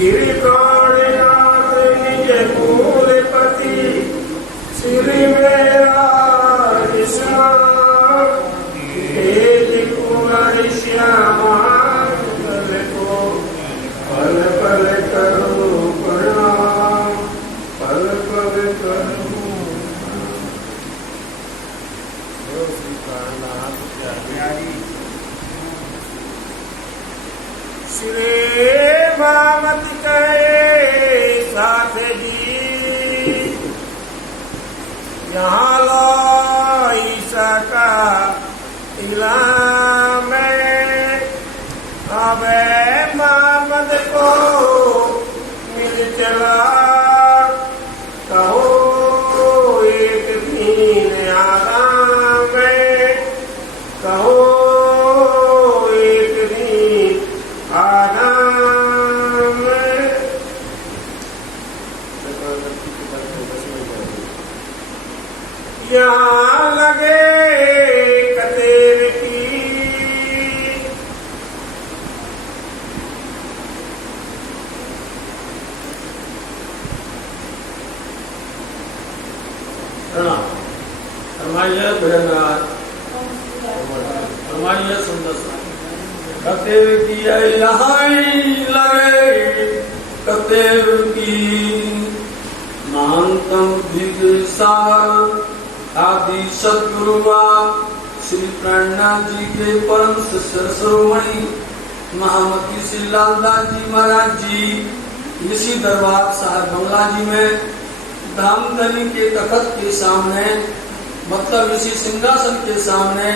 श्री प्राणनाथ निज कुलपति श्री मेरा कृष्णा तेज कुमार श्यामा को पल पल करो प्रणाम पल पल करो श्री प्राणनाथ श्री भावती कहे साथ जी यहाँ लो ईसा का इलाम में अब मोहम्मद को मिल चला कहो एक दिन आराम में कहो एक दिन आराम में यहाँ लगे कतेर की फरमाइए भजनराज फरमाइए सुंदर कतेर की यहाँ लगे कतेर की महानतम दिग्सार आदि सदगुरुआ श्री प्राणनाथ जी के परम शिष्य शिरोमणि महामती श्री लालदास जी महाराज जी इसी दरबार साहब बंगला जी में धामधनी के तखत के सामने मतलब इसी सिंहासन के सामने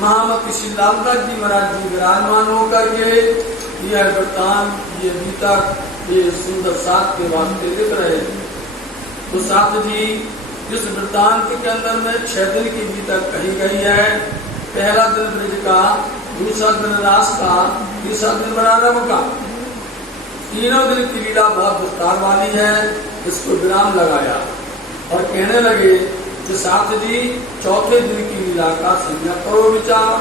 महामती श्री लालदास जी महाराज जी विराजमान होकर के यह वृत्तांत ये गीता ये सुंदर साथ के वास्ते लिख रहे हैं। तो साथ जी इस वृत्तांत के अंदर में 6 दिन की गीता कही गई है। पहला दिन ब्रज का, दूसरा दिन रास का, तीसरा दिन बरारव का। तीनों दिन की लीला बहुत विस्तार वाली है। इसको विराम लगाया और कहने लगे कि साथ जी चौथे दिन की लीला का संज्ञा करो विचार।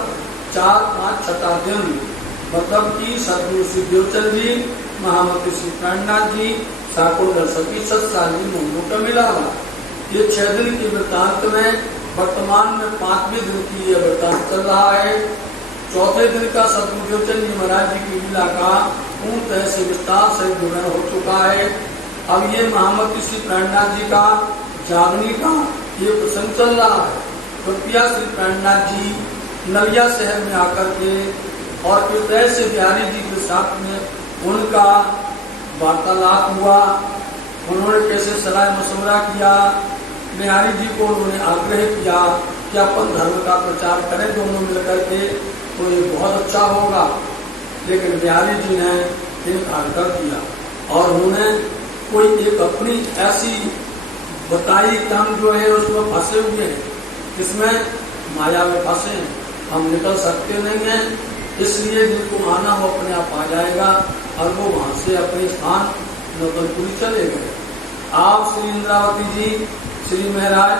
4, 5, 6 दिन मतलब की सतगुरु श्री देवचंद जी, महामती श्री प्राणनाथ जी, साकुंडल सती सत्साली मोहनों का मिला हुआ। ये 6 दिन की वृत्तांत में वर्तमान में 5वें दिन की यह वृत्तांत चल रहा है। चौथे दिन का सतगुरु देवचंद जी महाराज जी की लीला का पूर्णतः से विस्तार से विवरण हो चुका है। अब ये महामती श्री प्राणनाथ जी का जागनी का ये प्रसंग चल रहा है। कृपया श्री प्राणनाथ जी नलिया शहर में आकर के और कृपया से बिहारी जी के साथ में उनका वार्तालाप हुआ। उन्होंने कैसे सलाह मशवरा किया। बिहारी जी को उन्होंने आग्रह किया कि अपन धर्म का प्रचार करें दोनों मिलकर के, तो ये बहुत अच्छा होगा। लेकिन बिहारी जी ने इनकार कर दिया और उन्होंने कोई एक अपनी ऐसी बताई काम जो है उसमें फंसे हुए हैं, इसमें माया में फंसे हैं, हम निकल सकते नहीं हैं। इसलिए जिनको आना हो अपने आप आ जाएगा और वो वहां से अपने स्थान नौबलपुरी चले गए। आप श्री इंद्रावती जी, श्री महाराज,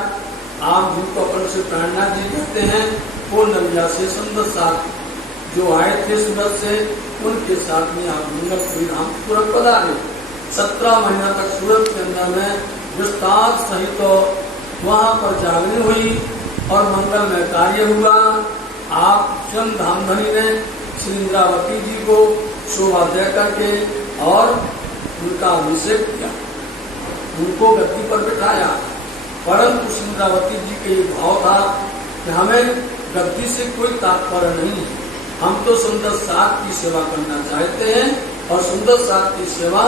आप जिनको अपन से प्राणनाथ जी कहते हैं, वो नलिया से सुंदर साथ जो आए थे सूरत से, उनके साथ में आप मंगलपुरी धाम सूरत पधारे। 17 महीना तक सूरत के अंदर में विस्तार सहित तो वहाँ पर जागनी हुई और मंगलमय कार्य हुआ। आप चंद धामधनी ने श्री इंद्रावती जी को शोभा दे करके और उनका अभिषेक किया, उनको गद्दी पर बिठाया। परंतु श्री इंद्रावती जी के ये भाव था कि हमें गद्दी से कोई तात्पर्य नहीं है, हम तो सुंदर साथ की सेवा करना चाहते हैं। और सुंदर साथ की सेवा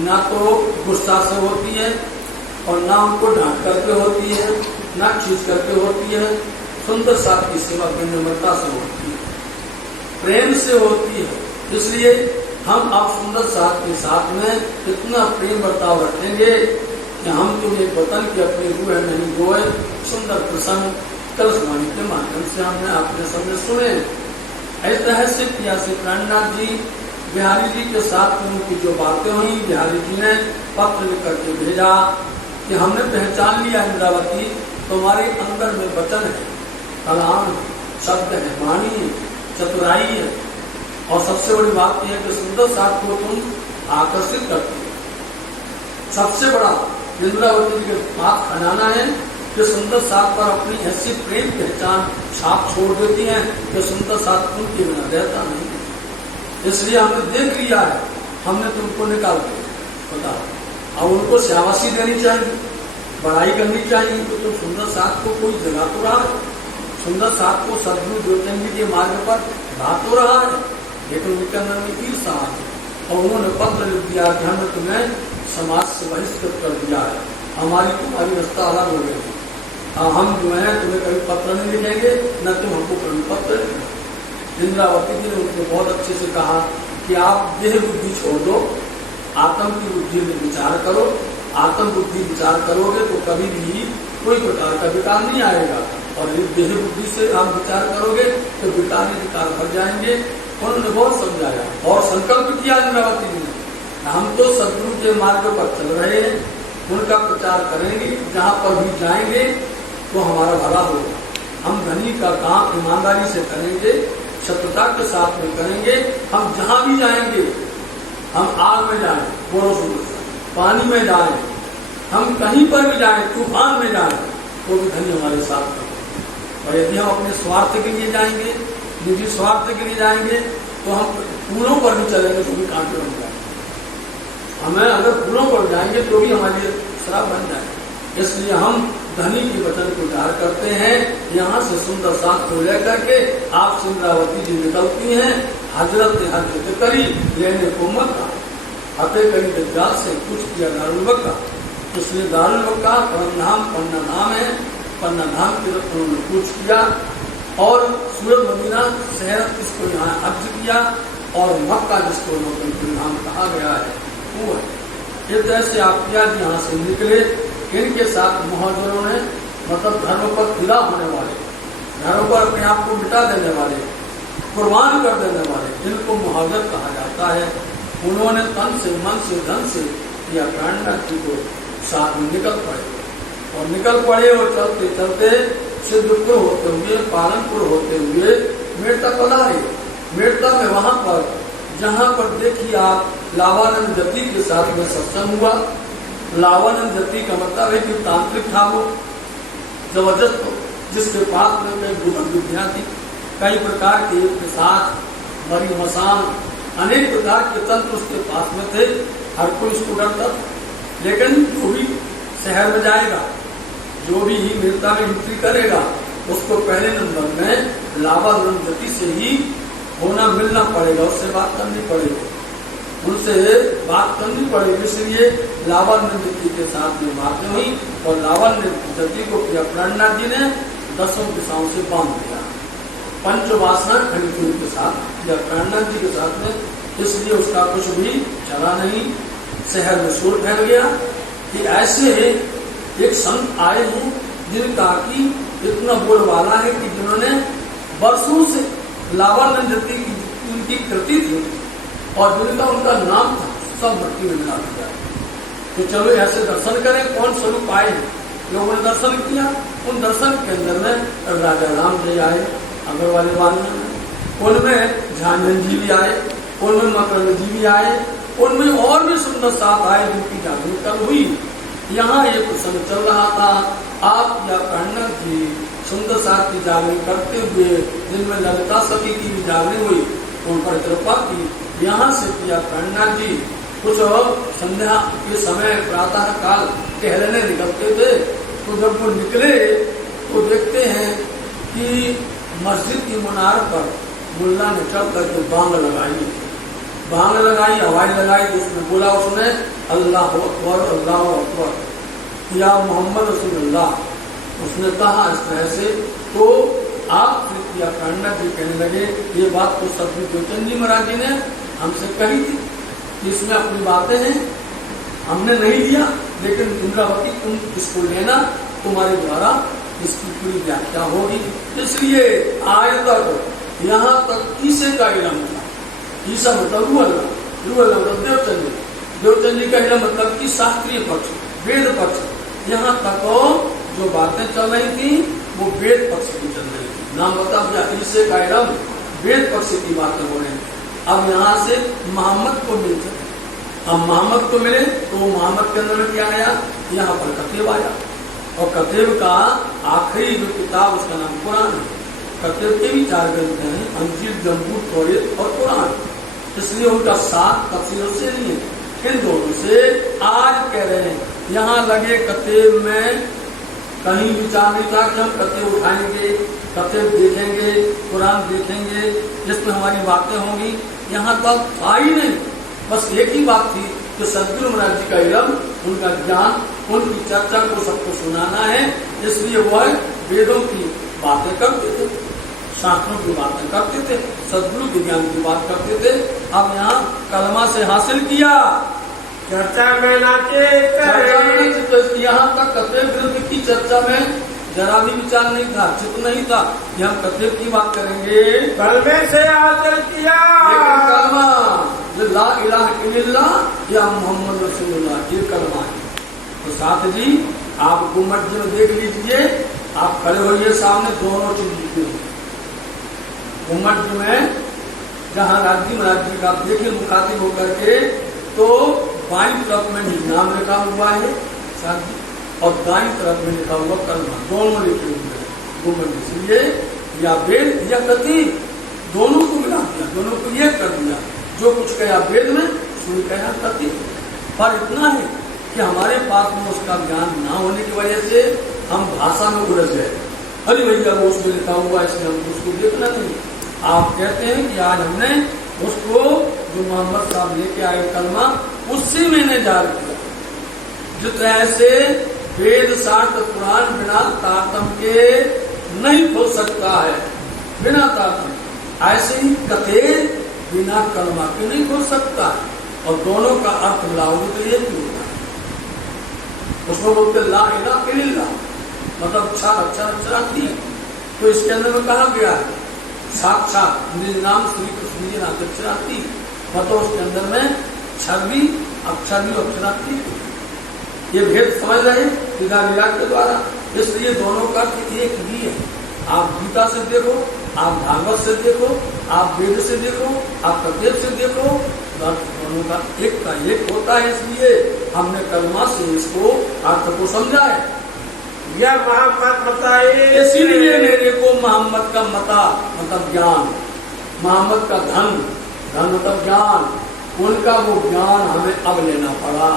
ना तो गुस्सा से होती है और ना उनको डांट करके होती है, ना खींच करके होती है। सुंदर साथ की सेवा विनम्रता से होती है, प्रेम से होती है। इसलिए हम आप सुंदर साथ के साथ में इतना प्रेम बर्ताव रखेंगे कि हम तुम्हें वतन की अपनी रूह नहीं गोए। सुंदर प्रसंग कलशवाणी के माध्यम से हमने आपके सामने सुने। इस तरह से किया से प्राणनाथ जी बिहारी जी के साथ में उनकी जो बातें हुई, बिहारी जी ने पत्र लिख करके भेजा कि हमने पहचान लिया इंद्रावती, तुम्हारे अंदर में वचन है, कलाम है, शब्द है, वाणी है, चतुराई है। और सबसे बड़ी बात यह है कि सुंदर साथ को तुम आकर्षित करती है। सबसे बड़ा इंद्रावती जी के हाथ खजाना है कि सुंदर साथ पर अपनी ऐसी प्रेम पहचान छाप छोड़ देती हैं कि सुंदर साथ उनके बिना रहता नहीं। इसलिए हमने देख लिया है, हमने तुमको निकाल दिया बता। अब उनको शाबाशी देनी चाहिए, बड़ाई करनी चाहिए कि तुम सुंदर साथ को कोई जगह तो रहा है, सुंदर साथ को सदगुरु ज्योतिर्मयी के मार्ग पर ला तो रहा है, लेकिन उनके अंदर में ईर्षा है। और उन्होंने पत्र लिख दिया कि हमने तुम्हें समाज से बहिष्कृत कर दिया है, हमारी तुम्हारी रास्ता अलग हो गई। हम जो है तुम्हें कभी पत्र नहीं लिखेंगे, न तुम हमको कभी पत्र लिखेंगे। इंद्रावती जी ने उसको बहुत अच्छे से कहा कि आप देह बुद्धि छोड़ दो, आत्म की बुद्धि में विचार करो। आत्म बुद्धि विचार करोगे तो कभी भी कोई प्रकार का विकार नहीं आएगा, और देह बुद्धि से आप विचार करोगे तो विकार ही विकार भर जाएंगे। उन्होंने बहुत समझाया और संकल्प किया इंद्रावती जी ने, हम तो सदगुरु के मार्ग पर चल रहे हैं, उनका प्रचार करेंगे, जहाँ पर भी जाएंगे तो हमारा भला होगा। हम धनी का काम ईमानदारी से करेंगे, सत्यता के साथ में करेंगे। हम जहाँ भी जाएंगे, हम आग में जाएं, बोलो सुनो, पानी में जाएं, हम कहीं पर भी जाएं, तूफान में जाएं, तो भी धनी हमारे साथ करेंगे। और यदि हम अपने स्वार्थ के लिए जाएंगे, निजी स्वार्थ के लिए जाएंगे, तो हम फूलों पर भी चलेंगे तो भी कांटे बन जाएंगे। हमें अगर फूलों पर जाएंगे तो भी हमारे लिए श्राप बन जाएगा। इसलिए हम धनी के वचन को उजाड़ करते हैं। यहाँ से सुंदर साथ को लेकर के आप इंद्रावती जी निकलती हैं। हजरत ने हजरत करी लेने को मत हते करी दज्जाल से कुछ किया दारुल बक्का। इसलिए दारुल बक्का परम पन्ना नाम है, पन्ना धाम की उन्होंने कुछ किया, और सूरत मदीना शहर इसको यहाँ हज किया, और मक्का जिसको नाम कहा गया है वो है। इस तरह से आप किया यहाँ से निकले। इनके साथ मुहाजिरों ने, मतलब धर्म पर फिदा होने वाले, धर्म पर अपने आप को मिटा देने वाले, कुर्बान कर देने वाले, इनको मुहाजिर कहा जाता है। उन्होंने तन से, मन से, धन से या कांडनाथ जी को साथ में निकल पड़े, और निकल पड़े और चलते चलते सिद्धपुर होते हुए, पालनपुर होते हुए मेड़ता पधारे। मेड़ता में वहां पर जहाँ पर देखिए आप लावानंद जति के साथ में सत्संग हुआ। लावानंद जति का मतलब है कि तांत्रिक था वो, जबरदस्त, जिसके पास में कई बुद्ध विद्या थी, कई प्रकार के साथ मरी मसान, अनेक प्रकार के तंत्र उसके पास में थे। हर कोई उसको डरता था। लेकिन जो भी शहर में जाएगा, जो भी मिलता में एंट्री करेगा, उसको पहले नंबर में लावानंद जति से ही होना मिलना पड़ेगा, उससे बात करनी पड़ेगी, उनसे बात करनी पड़ेगी। इसलिए लावानंद जति के साथ में बातें हुई, और लावानंद जति को प्रणनाथ जी ने 10 दिशाओं से बांध दिया, पंचवासना खंडित के साथ या प्रणनाथ जी के साथ में। इसलिए उसका कुछ भी चला नहीं। शहर में शोर फैल गया कि ऐसे एक संत आए हैं जिनका कि इतना बोलबाला है कि जिन्होंने वर्षों से लावानंद जति की उनकी कृति थी और जिनका उनका नाम था, सब मट्टी में मिला दिया। तो चलो ऐसे दर्शन करें, कौन स्वरूप आए हैं। लोगों ने दर्शन किया। उन दर्शन के अंदर में राजा राम जी आए, अग्रवाली वाली, उनमें झांझन जी भी आए, उनमें मकरंद जी भी आए, उनमें और भी सुंदर साथ आए जिनकी जागरूकता हुई। यहाँ ये प्रसंग चल रहा था। आप या प्रणनाथ जी सुंदर साथ की जागरण करते हुए, जिनमें ललिता सखी की भी जागरण हुई, उन पर कृपा की। यहाँ से किया प्रणनाथ जी कुछ संध्या के समय प्रातः काल टहलने निकलते थे। तो जब वो निकले तो देखते हैं कि मस्जिद की मीनार पर मुल्ला ने चढ़ करके बांग लगाई, बांग लगाई, हवाई लगाई। तो उसने बोला, उसने अल्लाह अकबर, अल्लाह अकबर, या मोहम्मद रसूलुल्लाह, उसने कहा इस तरह से। तो आप या प्रणनाथ जी कहने लगे, ये बात तो सदगुरु ज्योतिर्मयी जी महाराज जी ने हमसे कही थी, इसमें अपनी बातें हैं, हमने नहीं दिया, लेकिन इंद्रावती तुम इसको लेना, तुम्हारे द्वारा इसकी पूरी व्याख्या होगी। इसलिए आए तक यहाँ तक ईसे का इलम था। ईसा मतलब रूअल्लाह मतलब देवचंदी, देवचंदी का इलम मतलब कि शास्त्रीय पक्ष, वेद पक्ष। यहाँ तक जो बातें चल रही थी वो वेद पक्ष की चल रही थी। नाम बता दिया, ईसे का इलम, वेद पक्ष की बातें हो रही थी। अब यहाँ से मोहम्मद को मिल चले, अब मोहम्मद को मिले तो मोहम्मद के अंदर में क्या आया, यहाँ पर कतेब आया। और कतेब का आखिरी जो किताब उसका नाम कुरान है। कतेब के भी 4 ग्रंथ हैं, अंजील, जबूर, तौरात और कुरान। इसलिए उनका साथ तफसीरों से नहीं है, इन दोनों से आज कह रहे हैं। यहाँ लगे कतेब में कहीं विचार नहीं था कि हम कतेब उठाएंगे, कतेब देखेंगे, कुरान देखेंगे, जिसमें हमारी बातें होंगी। यहाँ तक था ही नहीं, बस एक ही बात थी कि सदगुरु महाराज जी का इल्म, उनका ज्ञान, उनकी चर्चा को सबको सुनाना है। इसलिए वह वेदों की बातें करते थे, शास्त्रों की बातें करते थे, सदगुरु के ज्ञान की बात करते थे। अब यहाँ कलमा से हासिल किया, चर्चा में नाचे यहाँ तक कतेब ग्रंथ की चर्चा में जरा भी विचार नहीं था, चित नहीं था कि हम कतेब की बात करेंगे। कलमे से हासिल किया, लेकिन कलमा जो ला इलाहा इल्लल्लाह या मोहम्मद रसूलुल्लाह, ये कलमा है। तो साथ जी आप गुम्मट जी में देख लीजिए, आप खड़े होइए सामने, दोनों चीज लिखी हुई गुम्मट जी में। जहाँ राजी महाराज जी का आप देखिए मुखातिब होकर के, तो बाईं तरफ में नाम लिखा हुआ है और दाईं तरफ में लिखा हुआ कलमा, दोनों लिखे हुए हैं गुम्मट। इसलिए या वेद या कतीब दोनों को मिला दिया, दोनों को एक कर दिया। जो कुछ कहा वेद में सुन कहा कतीब। पर इतना है कि हमारे पास में उसका ज्ञान ना होने की वजह से हम भाषा में उलझ गए। अरे भैया वो उसमें लिखा हुआ, इसलिए हम उसको देखना नहीं। आप कहते हैं कि आज हमने उसको जो मोहम्मद साहब लेके आए कलमा, उससे मैंने जार किया। जिस तरह से वेद शास्त्र कुरान बिना तारतम्य के नहीं हो सकता है, बिना तारतम्य, ऐसे ही कतेब बिना कलमा के नहीं हो सकता है। और दोनों का अर्थ मिलाओगे तो ये भी होता है। उसको बोलते ला इलाहा इल्लल्लाह, मतलब अक्षर आती है। तो इसके अंदर में कहा गया है साक्षात निज नाम श्री कृष्ण जी नाथक्षराती, मतलब उसके अंदर में अक्षर भी अक्षराती। ये भेद समझ रहे विधा विराट के द्वारा। इसलिए दोनों का एक ही है। आप गीता से देखो, आप भागवत से देखो, आप वेद से देखो, आप कतेब से देखो, दोनों का एक होता है। इसलिए हमने कलमा से इसको अर्थ को समझा है। यह मोहम्मद बताए, इसीलिए मेरे को मोहम्मद का मता मतलब ज्ञान, मोहम्मद का धन मतलब ज्ञान, उनका वो ज्ञान हमें अब लेना पड़ा।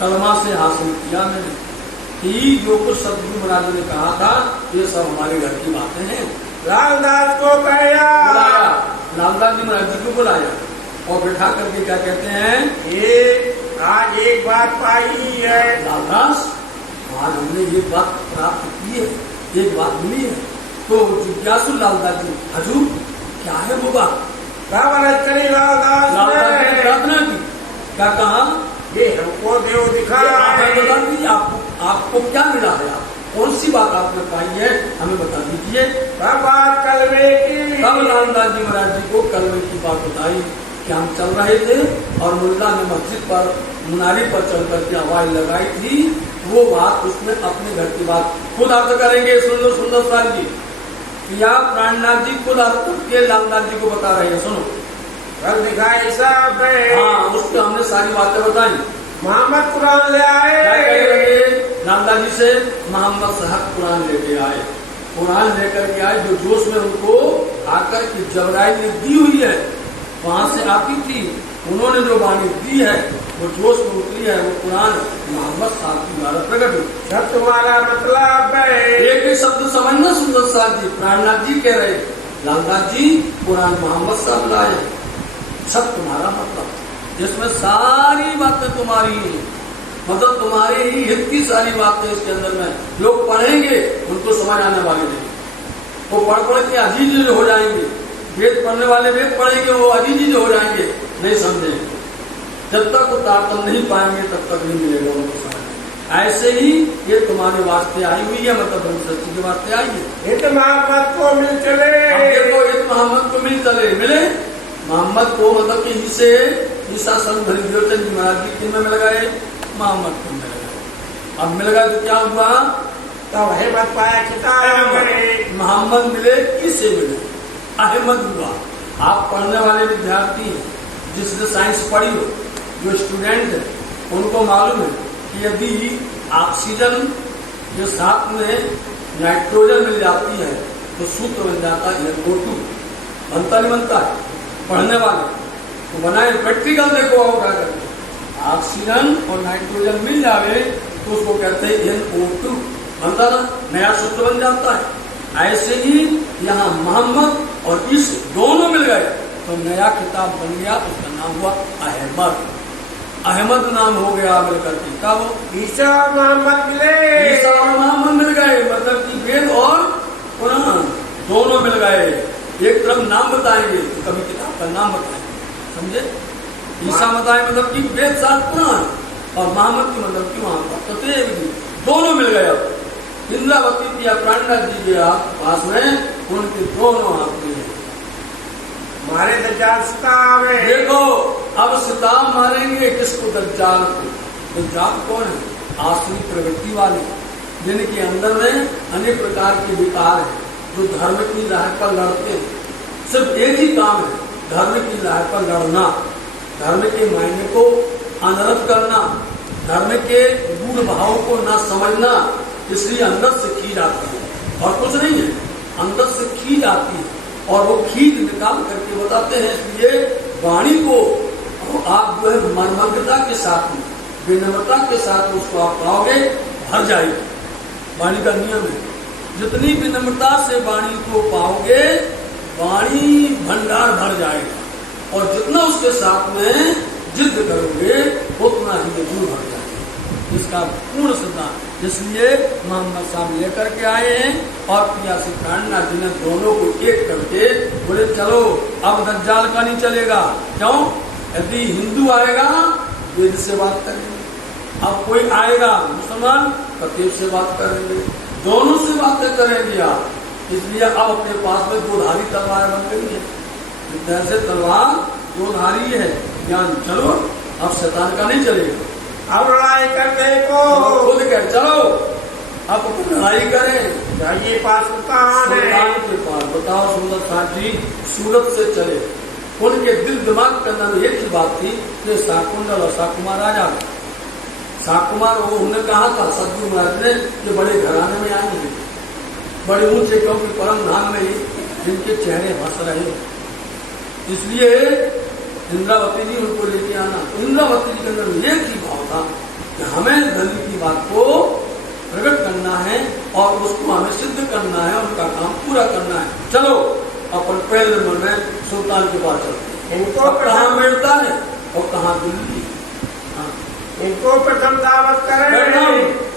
कलमा से हासिल किया मैंने कि जो कुछ सदगुरु महाराज ने कहा था ये सब हमारे घर की बातें हैं। लालदास को बुलाया, लालदास जी महाराज जी को बुलाया और बिठा करके क्या कहते हैं, ये आज एक बात पाई है लालदास, आज हमने ये बात प्राप्त की है, एक बात मिली है। तो जिज्ञासु लालदास जी, हजूर क्या है वो बात? लालदास ने प्रार्थना की, क्या कहा, ये हमको देव दिखा बता दीजिए आपको क्या मिला है, आप कौन सी बात आपने पाई है हमें बता दीजिए। बात कलमे की, तब लालदास जी महाराज जी को कलमे की बात बताई कि हम चल रहे थे और मुल्ला ने मस्जिद पर मुनारी पर चल करके आवाज लगाई थी। वो बात उसमें अपने घर की बात खुद अर्थ करेंगे। सुंदर साल जी या प्राणनाथ जी खुद अर्थ करके लालदास जी को बता रहे हैं। सुनो, कल दिखाई सब, हाँ उसमें हमने सारी बातें बताई। मोहम्मद कुरान ले आए, लालदास जी से मोहम्मद साहब कुरान लेके आए, कुरान लेकर के आए। जो जोश में उनको आकर के जबराइल ने दी हुई है, वहां से आती थी, उन्होंने जो वाणी दी है वो जोश में उतरी है, वो कुरान मोहम्मद साहब की द्वारा प्रकट हुई। सब तुम्हारा मतलब है, एक भी शब्द समझना सुंदर साहब जी, प्राणनाथ जी कह रहे, लालदास जी कुरान मोहम्मद साहब लाए, सब तुम्हारा मतलब, जिसमें सारी बातें तुम्हारी हैं, मतलब तुम्हारे ही हित की सारी बातें इसके अंदर में। लोग पढ़ेंगे उनको समझ आने वाले नहीं, वो पढ़ के अजीज हो जाएंगे। वेद पढ़ने वाले वेद पढ़ेंगे, वो अजीज हो जाएंगे, नहीं समझेंगे। जब तक वो तारतम्य नहीं पाएंगे तब तक नहीं मिलेगा उनको समझ। ऐसे ही ये तुम्हारे वास्ते आई हुई है, मतलब सच्ची के वास्ते आई है। इत मोहम्मद को मिल चले, इत मोहम्मद को मिल चले, मिले मोहम्मद को, मतलब कि इसे ईसा संत हरिद्योचन जी महाराज जी किन में लगाए, मोहम्मद को मिल गए। अब मिल गए तो क्या हुआ, तब अहमद पाया किताब, मोहम्मद मिले, किससे मिले, अहमद हुआ। आप पढ़ने वाले विद्यार्थी जिसने साइंस पढ़ी हो, जो स्टूडेंट है उनको मालूम है कि यदि ऑक्सीजन के साथ में नाइट्रोजन मिल जाती है तो सूत्र बन जाता है O2। बनता नहीं बनता है? पढ़ने वाले तो बनाए, प्रैक्टिकल देखो और क्या करते, ऑक्सीजन और नाइट्रोजन मिल जावे तो उसको कहते हैं NO2। बनता ना, नया सूत्र बन जाता है। ऐसे ही यहाँ मोहम्मद और इस दोनों मिल गए तो नया किताब बन गया, उसका नाम हुआ अहमद। अहमद नाम हो गया मिलकर के, कब ईसा और मोहम्मद मिले, ईसा और मोहम्मद मिल गए, मतलब कि वेद और कुरान दोनों मिल गए। एक तरफ नाम बताएंगे तो कभी किताब का नाम बताएंगे, समझे? ईसा बताए मतलब कि वेद साथ कुरान, और मोहम्मद की मतलब कि वहां पर तत्व दोनों मिल गए। अब इंद्रावती या प्राणनाथ जी के पास में उनके दोनों हाथ में मारे दज्जाल सिताब है। देखो अब सिताब मारेंगे किसको? दज्जाल को। दज्जाल कौन है? आसुरी प्रवृत्ति वाले, जिनके अंदर में अनेक प्रकार के विकार है, जो धर्म की राह पर लड़ते हैं। सिर्फ एक ही काम है, धर्म की राह पर लड़ना, धर्म के मायने को अनर्थ करना, धर्म के गूढ़ भाव को न समझना, इसलिए अंदर से खींच आती है और कुछ नहीं है, अंदर से खींच आती है और वो खींच निकाल करके बताते हैं कि ये वाणी को आप जो है मनमग्नता के साथ में, विनम्रता के साथ उसको आप पाओगे, भर जाएगी। वाणी का नियम है, जितनी विनम्रता से वाणी को पाओगे वाणी भंडार भर जाएगा, और जितना उसके साथ में जिद करोगे उतना ही ये दूर भर जाएगा। इसका पूर्ण सिद्धांत, इसलिए मोहम्मद साहब लेकर के आए हैं और प्रिया से काटना जिन्हें दोनों को एक करके बोले चलो अब दज्जाल का नहीं चलेगा। क्यों? यदि हिंदू आएगा वेद से बात करेंगे, अब कोई आएगा मुसलमान कतीब से बात करेंगे, दोनों से बातें करेंगे आप। इसलिए अब अपने पास में दो धारी तलवार बन गई है, जैसे तलवार दो धारी है ज्ञान। चलो अब शैतान का नहीं चलेगा, अब लड़ाई करने को खुद कह चलो अब लड़ाई करें, जाइए पास सुल्तान के पास। बताओ सुंदर साहब जी सूरत से चले, उनके दिल दिमाग के अंदर एक ही बात थी कि शाकुंडल और शाकुमार आ जाए। शाकुमार वो उन्होंने कहा था सदगुरु महाराज ने कि बड़े घराने में आएंगे, बड़े ऊंचे क्योंकि परम धाम में ही जिनके चेहरे हंस रहे, इसलिए इंद्रावती जी उनको लेके आना। इंद्रावती जी के अंदर एक ही भाव था कि हमें दलित की बात को प्रकट करना है और उसको हमें सिद्ध करना है, उनका काम पूरा करना है। चलो अपन पहले नंबर में सुल्तान के पास चलते हैं। इनको कहाँ मिलता है और कहाँ दिल्ली, इनको प्रथम दावत करें।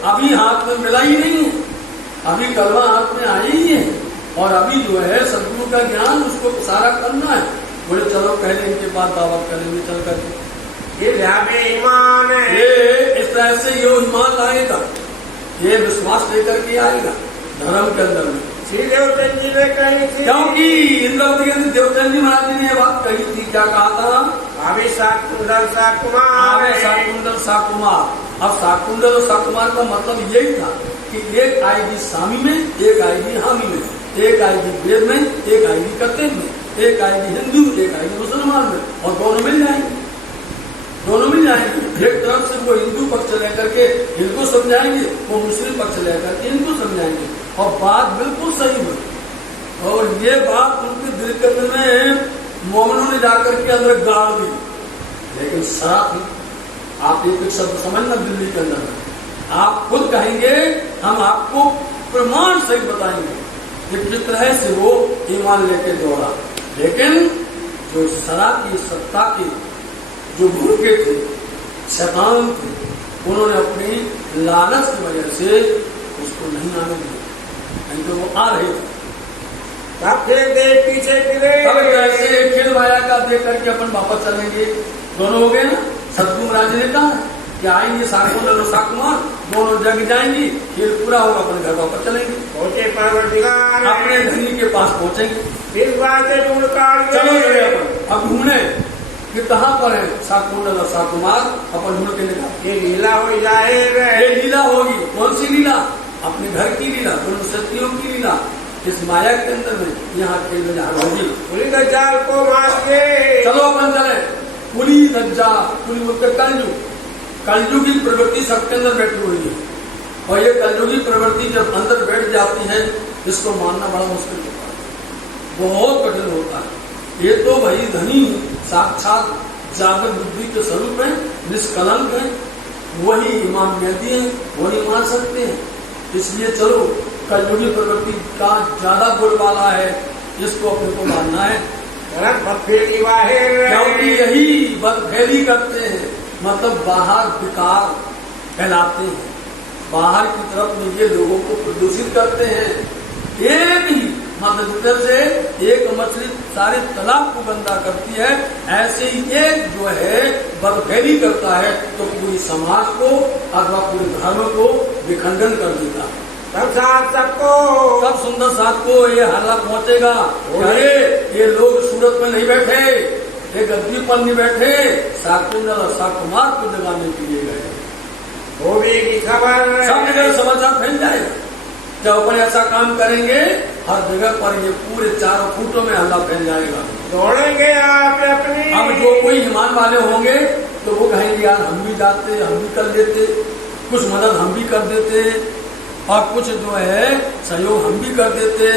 अभी हाथ में मिला ही नहीं है, अभी कलमा हाथ में आई ही है, और अभी जो है सदगुरु का ज्ञान उसको सारा करना है। बोले चलो पहले इनके बाद दावत करेंगे चल करके। ये ईमान है, ये इस तरह से ये ईमान लाएगा, ये विश्वास लेकर के आएगा धर्म के अंदर में। श्री देवचंद जी ने कही थी, क्योंकि इंद्रावती के अंदर देवचंद जी महाराज जी ने बात कही थी, क्या कहा था? आवे शाकुंडल शाकुमार, आवे शाकुंडल शाकुमार। अब शाकुंडल और शाकुमार का मतलब यही था कि एक आएगी सामी में, एक आएगी हामी में, एक आएगी वेद में, एक आएगी कतेब में, एक आएगी हिंदू, एक आएगी मुसलमान में, और दोनों मिल जाएंगे, दोनों मिल जाएंगे। एक तरफ से वो हिंदू पक्ष लेकर के हिंदू समझाएंगे, वो मुस्लिम पक्ष लेकर के हिंदू समझाएंगे, और बात बिल्कुल सही हुई। और ये बात उनके दिल के अंदर में मोमनों ने जाकर के अंदर गाड़ दी, लेकिन शराब थी। आप एक शब्द समझना, दिल्ली के अंदर आप खुद कहेंगे, हम आपको प्रमाण सही बताएंगे कि किस तरह से वो ईमान लेके दौड़ा। लेकिन जो शराब की सत्ता के जो भूखे थे, शैतान थे, उन्होंने अपनी लालच की वजह से उसको नहीं आने दिया, नहीं तो वो आ रहे थे। तब फिर देख पीछे फिरे, अब कैसे खेल माया का देख करके अपन वापस चलेंगे, दोनों हो गए ना। सदगुरु महाराज ने कहा कि आएंगे शाकुंडल और शाकुमार, दोनों जग जाएंगी, खेल पूरा होगा, अपने घर वापस चलेंगे, पहुंचे परवरदिगार अपने धनी के पास पहुंचेंगे। फिर बातें ढूंढ काट चलो चले अपन अब ढूंढे कि कहाँ पर है शाकुंडल और शाकुमार, अपन ढूंढ के निकाल। ये लीला हो जाए, ये लीला होगी, कौन सी लीला? अपने घर की लीला, दोनों शक्तियों की लीला, इस माया के अंदर में यहाँ खेल में होगी। दज्जाल को मारिए, चलो अपन चले। कुली रज्जा, कुली बोलते कलयुग, कलयुगी प्रवृत्ति सबके अंदर बैठी हुई है। और ये कलयुगी प्रवृत्ति जब अंदर बैठ जाती है, इसको मानना बड़ा मुश्किल होता है, बहुत कठिन होता है। ये तो भाई धनी साक्षात जागृत बुद्धि के स्वरूप है, निष्कलंक है, वही इमाम मेहदी है, वही मान सकते हैं। इसलिए चलो कलयुगी प्रवृत्ति का ज्यादा बोलबाला है, इसको अपने को मानना है। क्योंकि यही बदफेली करते हैं, मतलब बाहर विकार फैलाते हैं, बाहर की तरफ में ये लोगों को प्रदूषित करते हैं। एक ही मतलब से एक मछली सारे तालाब को गंदा करती है, ऐसे ही एक जो है बदफेली करता है तो पूरी समाज को अथवा पूरे धर्म को विखंडन कर देता है। सब सुंदर साथ को ये हल्ला पहुंचेगा, अरे ये लोग सूरत में नहीं बैठे, ये गद्दी पर नहीं बैठे, शाकुंतल शाकुमार को जगाने के लिए गए। वो भी की खबर सब जगह समाचार फैल जाएगा। जब अपन ऐसा काम करेंगे, हर जगह पर ये पूरे चारों फूटों में हल्ला फैल जाएगा। दौड़ेंगे आप अपनी। अब जो कोई ईमान वाले होंगे तो वो कहेंगे यार हम भी जाते, हम भी कर देते, कुछ मदद हम भी कर देते, और कुछ जो है सहयोग हम भी कर देते,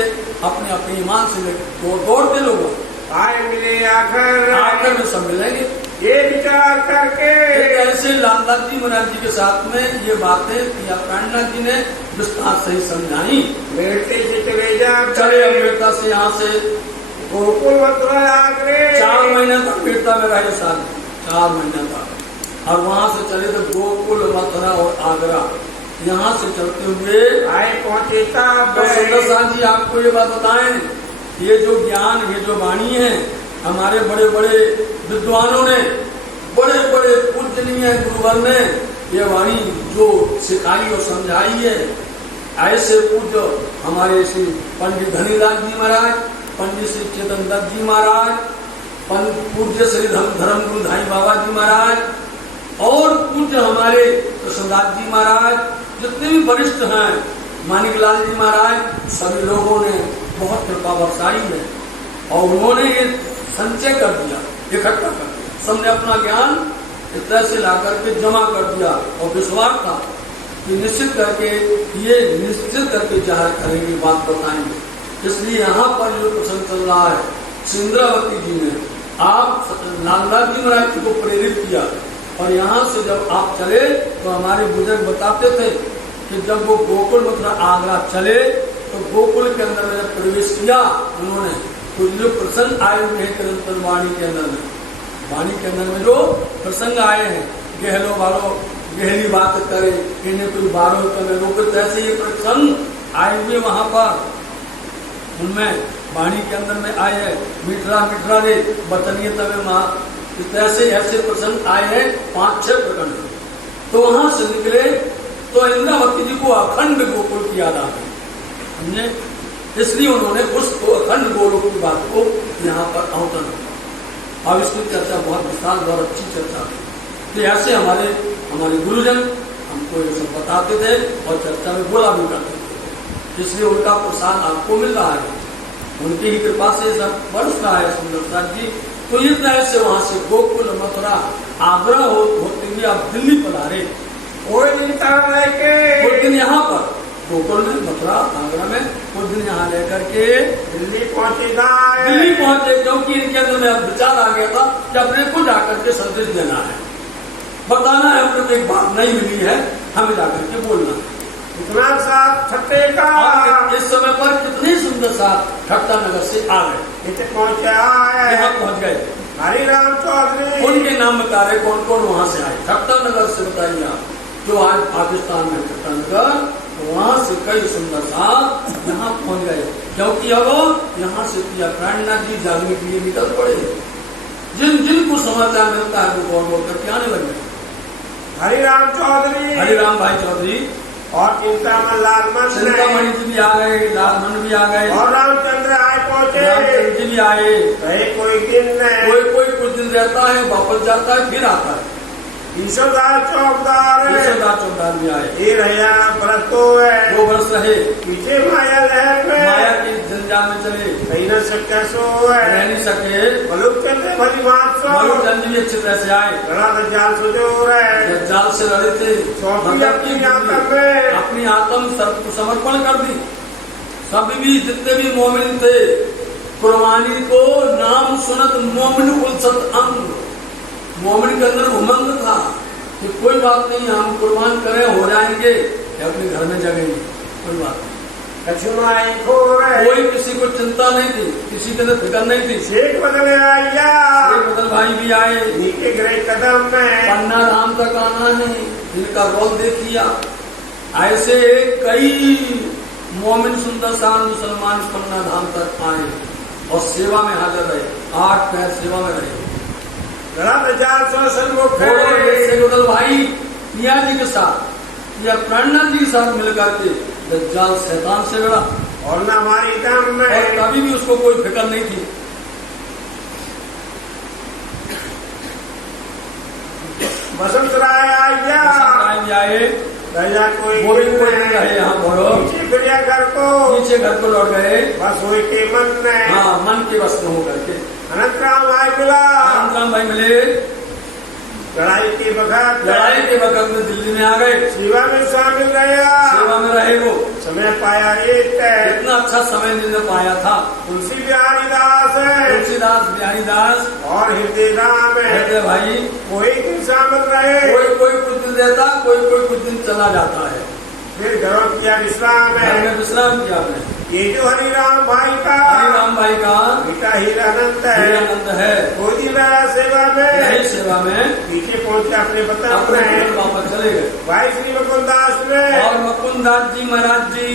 अपने अपने ईमान से दौड़ते लोग आए मिले आखिर में सब मिलेंगे। ये विचार करके ऐसे लालदास जी महाराज जी के साथ में ये बातें किया प्राणनाथ जी ने विस्तार से ही समझाई। बेटे से चले जा, चले अमेरिका से यहाँ से गोकुल मथुरा आगरे 4 महीने तक अमेरिका में रहे, साल 4 महीने तक, और वहाँ से चले तो गोकुल मथुरा और आगरा, यहाँ से चलते हुए आए पहुँचे। तो सुंदर जी आपको ये बात बताएं, ये जो ज्ञान, ये जो वाणी है, हमारे बड़े बड़े विद्वानों ने, बड़े बड़े पूजनीय गुरुवर ने ये वाणी जो सिखाई और समझाई है, ऐसे पूज्य हमारे श्री पंडित धनीलाल जी महाराज, पंडित श्री चेतन दत्त जी महाराज, पूज्य श्री धर्म गुरु धाई बाबा जी महाराज, और पूज्य हमारे कृष्णदास जी महाराज, जितने भी वरिष्ठ हैं, मानिकलाल जी महाराज, सभी लोगों ने बहुत कृपा बरसाई है और उन्होंने ये संचय कर दिया, इकट्ठा कर दिया, सबने अपना ज्ञान इस तरह से ला करके जमा कर दिया और विश्वास था कि निश्चित करके जाहिर करेंगे, बात बताएंगे। इसलिए यहाँ पर जो प्रसंग चल रहा है, इंद्रावती जी ने आप लालदास जी महाराज जी को प्रेरित किया, और यहाँ से जब आप चले तो हमारे बुजुर्ग बताते थे कि जब वो गोकुल मथुरा आगरा चले तो गोकुल के अंदर में जब प्रवेश किया उन्होंने, तो जो प्रसंग आए हुए हैं निरंतर वाणी के अंदर में, वाणी के अंदर में जो प्रसंग आए हैं, गहलो वालो गहरी बात करे, इन्हें कोई बारो तमें रोके, तो ऐसे ये प्रसंग आए हुए वहां पर, उनमें वाणी के अंदर में आए हैं। मिठरा रे बतनिए तमें माँ, इस तरह से ऐसे प्रसंग आए हैं 5-6 प्रकरण। तो वहां से निकले तो इंद्रावती जी को अखंड गोकुल की याद आ गई, समझे, इसलिए उन्होंने उसको अखंड गोलोक की बात को यहाँ पर अवतरण किया। अब इसकी चर्चा बहुत विशाल, बहुत अच्छी चर्चा है। तो ऐसे हमारे गुरुजन हमको ये सब बताते थे और चर्चा में बोला भी करते थे, इसलिए उनका प्रसाद आपको मिल रहा है, उनकी ही कृपा से सब बरस रहा है सुंदर जी। तो इस तरह से वहां से गोकुल मथुरा आगरा होते हुए आप दिल्ली पधारे। कुछ दिन यहाँ पर गोकुल में, मथुरा आगरा में कुछ दिन यहाँ लेकर के दिल्ली पहुंचे, क्योंकि इनके अंदर में अब विचार आ गया था कि अपने को जाकर के संदेश देना है, बताना है, अपने को एक बात नहीं मिली है, हमें जाकर के बोलना है। इतना साथ ठट्टे का इस समय पर कितने सुंदर साथ ठट्टा नगर से आ गए, यहाँ पहुँच गए। हरिराम चौधरी, उनके नाम बता रहे कौन कौन वहाँ से आए। ठट्टा नगर से बताइए आप, जो आज पाकिस्तान में ठट्टा नगर, तो वहाँ से कई सुंदर साथ यहाँ पहुँच गए, क्योंकि अब यहाँ से किया प्राणनाथ जी जागने के लिए निकल पड़े। जिनको समाचार मिलता है वो कौन बोल करके आने लगे। हरिराम चौधरी, हरिराम भाई चौधरी और चिंतामणि जी भी आ गए, लालमन भी आ गए, और रामचंद्र आए पहुंचे, रामचंद्र जी भी आए। कोई दिन नहीं, कोई कुछ दिन रहता है, वापस जाता है, फिर आता है। ईश्वरदार चौकदार है। ईश्वरदार चौकदार भी आए। ये रहा व्रतो है। 2 वर्ष रहे। पीछे माया लहर में माया के जंजाल में चले। कहीं न सके सो है। रह नहीं सके। मलुक चलते भली बात सो। मलुक चंद भी अच्छी तरह से आए। बड़ा दज्जाल सुजोर है। दज्जाल से लड़े थे। सौंपी अपनी आत्म में। अपनी आत्म समर्पण कर दी। सभी भी जितने भी मोमिन थे, कुर्बानी को नाम सुनत मोमिन उलसत अंग। मोमिन के अंदर उमंग था कि कोई बात नहीं, हम कुर्बान करें, हो जाएंगे, अपने घर में जगेंगे, कोई बात नहीं। कछुमाई खोर है। कोई किसी को चिंता नहीं थी, किसी के अंदर फिक्र नहीं थी। शेख बदले आया। शेख बदल भाई भी आए। नीचे गिरे कदम में। पन्ना धाम तक आना है, इनका रोल देखिया। ऐसे कई मोमिन सुंदर शान मुसलमान पन्ना धाम तक आए और सेवा में हाजिर रहे। 8 पहर सेवा में रहे। बड़ा दज्जाल सो सन्मुख है। शेख बदल भाई मियाँ जी के साथ या प्रणनाथ जी के साथ मिलकर के दज्जाल शैतान से लड़ा और न हमारी दम में। और कभी भी उसको कोई फिक्र नहीं थी। बसंत राय आया। आए। राजा कोई वो भी कोई नहीं रहे यहाँ बोलो। पीछे फिरिया घर को। पीछे घर को लौट गए। बस हुई के मन में। हाँ, मन के वश में होकर के अनंतराम आए मिला। अनंतराम भाई मिले। लड़ाई के वक्त में दिल्ली में आ गए। सेवा में शामिल रहा। सेवा में रहे। वो समय पाया रेत है। इतना अच्छा समय जिन्होंने पाया था। तुलसी बिहारी दास है। तुलसीदास बिहारी दास और हृदय राम है। हृदय भाई कोई दिन शामिल रहे। कोई कुछ दिन रहता, कोई कुछ दिन चला जाता है। फिर घरों किया विश्राम है। घर में विश्राम किया आपने। ये जो हरिराम भाई का बेटा हीरानंद है। कोई दिन रहा सेवा में। सेवा में पीछे पहुंचे अपने बता वापस चले गए। भाई श्री मुकुंदास ने और मुकुंदास जी महाराज जी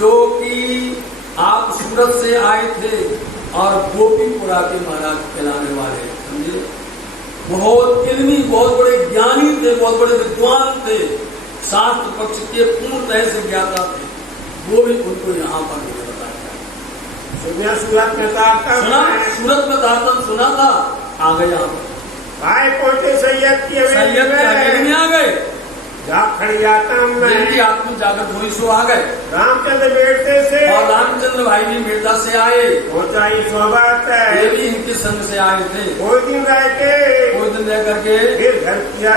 जो कि आप सूरत से आए थे और गोपीपुरा के महाराज कहलाने वाले, समझे, बहुत इल्मी, बहुत बड़े ज्ञानी थे, बहुत बड़े विद्वान थे, शास्त्र पक्ष के पूर्ण तरह से ज्ञाता थे। वो भी उनको यहाँ पर बताया। सूरत में सूरत में तारतम सुना था, आ गए यहाँ पर। भाई पहुंचे सैयद की हवेली में आ गए। खड़ी आत्म आत्म जागृत हुई सो आ गए। रामचंद्र बेटे से और रामचंद्र भाई भी मेरता से आए। पहुंचाई सोबत है। ये भी इनके संग से आए थे। कोई दिन रह करके फिर घर किया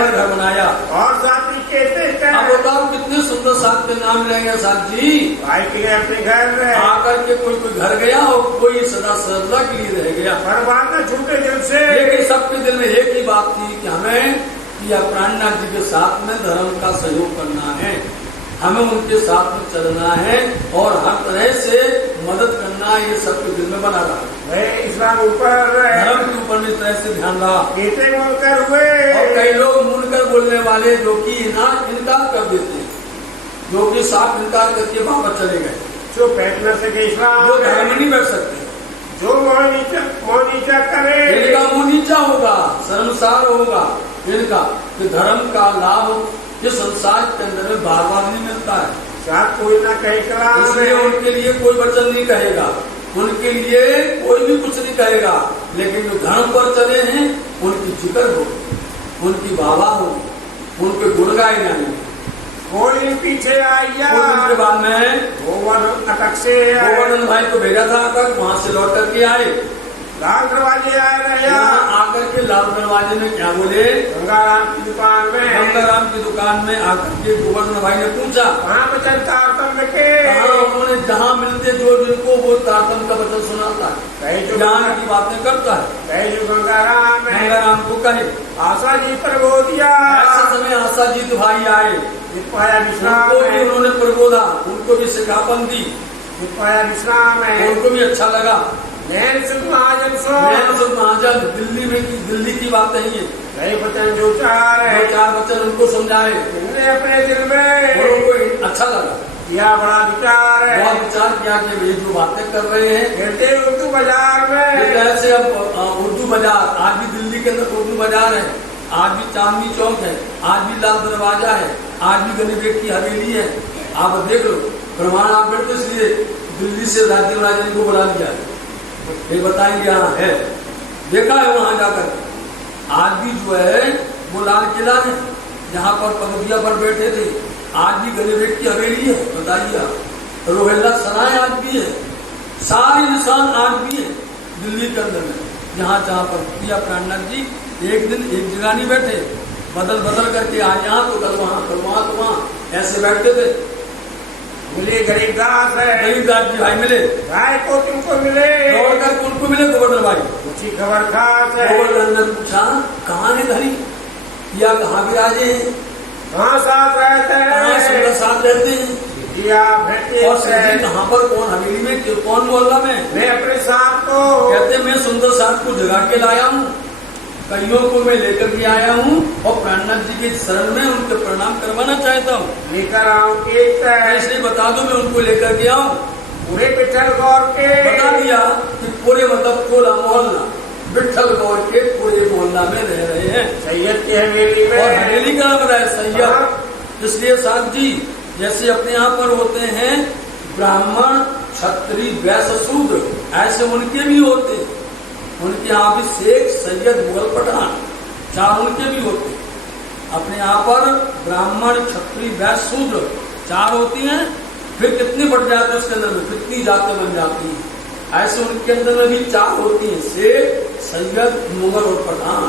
पर घर बनाया। और साथी कहते अब बताओ कितने सुंदर साथ के नाम रहेंगे साथ जी। भाई के लिए अपने घर में आकर के कोई घर गया और कोई सदा सदा के लिए रह गया। हर बात न छूटे दिल से। लेकिन सबके दिल में एक ही बात थी कि हमें या प्राणनाथ जी के साथ में धर्म का सहयोग करना है, हमें उनके साथ में चलना है और हर तरह से मदद करना, ये सबके दिल में बना रहा है। इस्लाम ऊपर धर्म के ऊपर में तरह से ध्यान रहा। बेटे बोलकर हुए और कई लोग मुड़कर बोलने वाले जो कि इनकार कर देते, जो कि साफ इनकार करके वापस चले गए। जो बैठ न सके इस्लाम, वो धर्म नहीं बैठ सकते। जो मोह नीचा करे इनका मुंह नीचा होगा, शर्मसार होगा इनका। कि धर्म का लाभ इस संसार के अंदर में बार बार नहीं मिलता है। साथ कोई ना कहे कलाम, इसलिए उनके लिए कोई वचन नहीं कहेगा, उनके लिए कोई भी कुछ नहीं कहेगा। लेकिन जो धर्म पर चले हैं उनकी जिक्र होगी, उनकी वाह होगी, उनके गुण गाए जाएंगे। कोई पीछे आया के बाद में गोवर्धन अटक से गोवर्धन भाई को भेजा था, वहां से लौट करके आए। लाल दरवाजे आ रहे आकर के लाल दरवाजे में क्या बोले, गंगाराम की दुकान में। गंगाराम की दुकान में आकर के गोवर्धन भाई ने पूछा कहाँ वचन तारतम लिखे। उन्होंने जहाँ मिलते जो जिनको वो तारतम का वचन सुनाता है, ज्ञान की बातें करता है। जो गंगाराम को कहे आशा जी प्रबोधिया। ऐसे समय आशा जीत भाई आए, पाया विश्राम उनको भी उन्होंने प्रबोधा, उनको भी सिखापन दी, पाया विश्राम है, उनको भी अच्छा लगा। महाजन दिल्ली में दिल्ली की बात नहीं है, नए वचन जो चार है, 4 वचन उनको समझाए, अपने दिल में उनको अच्छा लगा। यह बड़ा विचार है, बहुत विचार किया कि वे जो बातें कर रहे हैं कहते उर्दू बाजार में। जैसे अब उर्दू बाजार, आज भी दिल्ली के अंदर उर्दू बाजार है, आज भी चांदनी चौक है, आज भी लाल दरवाजा है, आज भी गरीब की हवेली है। आप देख लो, प्रमाण आप बैठो, इसलिए दिल्ली से राज्य राजन को बुला लिया, ये बताएंगे यहाँ है, देखा है वहां जाकर। आज भी जो है वो लाल किला है जहाँ पर पगडिया पर बैठे थे। आज भी गलीबेट की हवेली है, बताइए आप। रोहिल्ला सराय आज भी है, सारे निशान आज भी है दिल्ली के अंदर में। जहाँ जहाँ पर किया प्राणनाथ जी एक दिन एक जगह नहीं बैठे, बदल बदल करके आज यहाँ तो कल वहाँ, कल वहाँ तो वहाँ, ऐसे बैठते थे। मिले गरीबदास है, गरीबदास जी भाई मिले, राय को तुमको मिले, दौड़कर उनको मिले गोवर्धन भाई। ऊंची खबर खास है। गोवर्धन ने पूछा कहाँ है धनी, या कहाँ विराजे हैं, कहाँ साथ रहते कहाँ सुंदर हैं, साथ रहते हैं, और सिद्धि कहाँ पर, कौन हवेली में, कौन मोहल्ला में। मैं अपने साथ को कहते मैं सुंदर साथ को जगा के लाया हूँ, कईयों को मैं लेकर के आया हूँ और प्राणनाथ जी के शरण में उनके प्रणाम करवाना चाहता हूँ। लेकर आऊँ इसलिए बता दो मैं उनको लेकर के आऊँ। पूरे विठल गौर के बता दिया कि पूरे मतलब टोला मोहल्ला विठल गौर के पूरे मोहल्ला में रह रहे हैं, सैयद की हवेली में, और हवेली का नाम है सैयद। इसलिए साहब जी जैसे अपने यहाँ पर होते हैं ब्राह्मण क्षत्रिय वैश्य शूद्र, ऐसे उनके भी होते हैं। उनके यहाँ भी शेख सैयद मुगल पठान चार उनके भी होते हैं। अपने यहाँ पर ब्राह्मण क्षत्रिय वैश्य शूद्र चार होती हैं, फिर कितनी बढ़ जाते हैं उसके अंदर में, कितनी जातें बन जाती हैं। ऐसे उनके अंदर में भी चार होती हैं, शेख सैयद मुगल और पठान।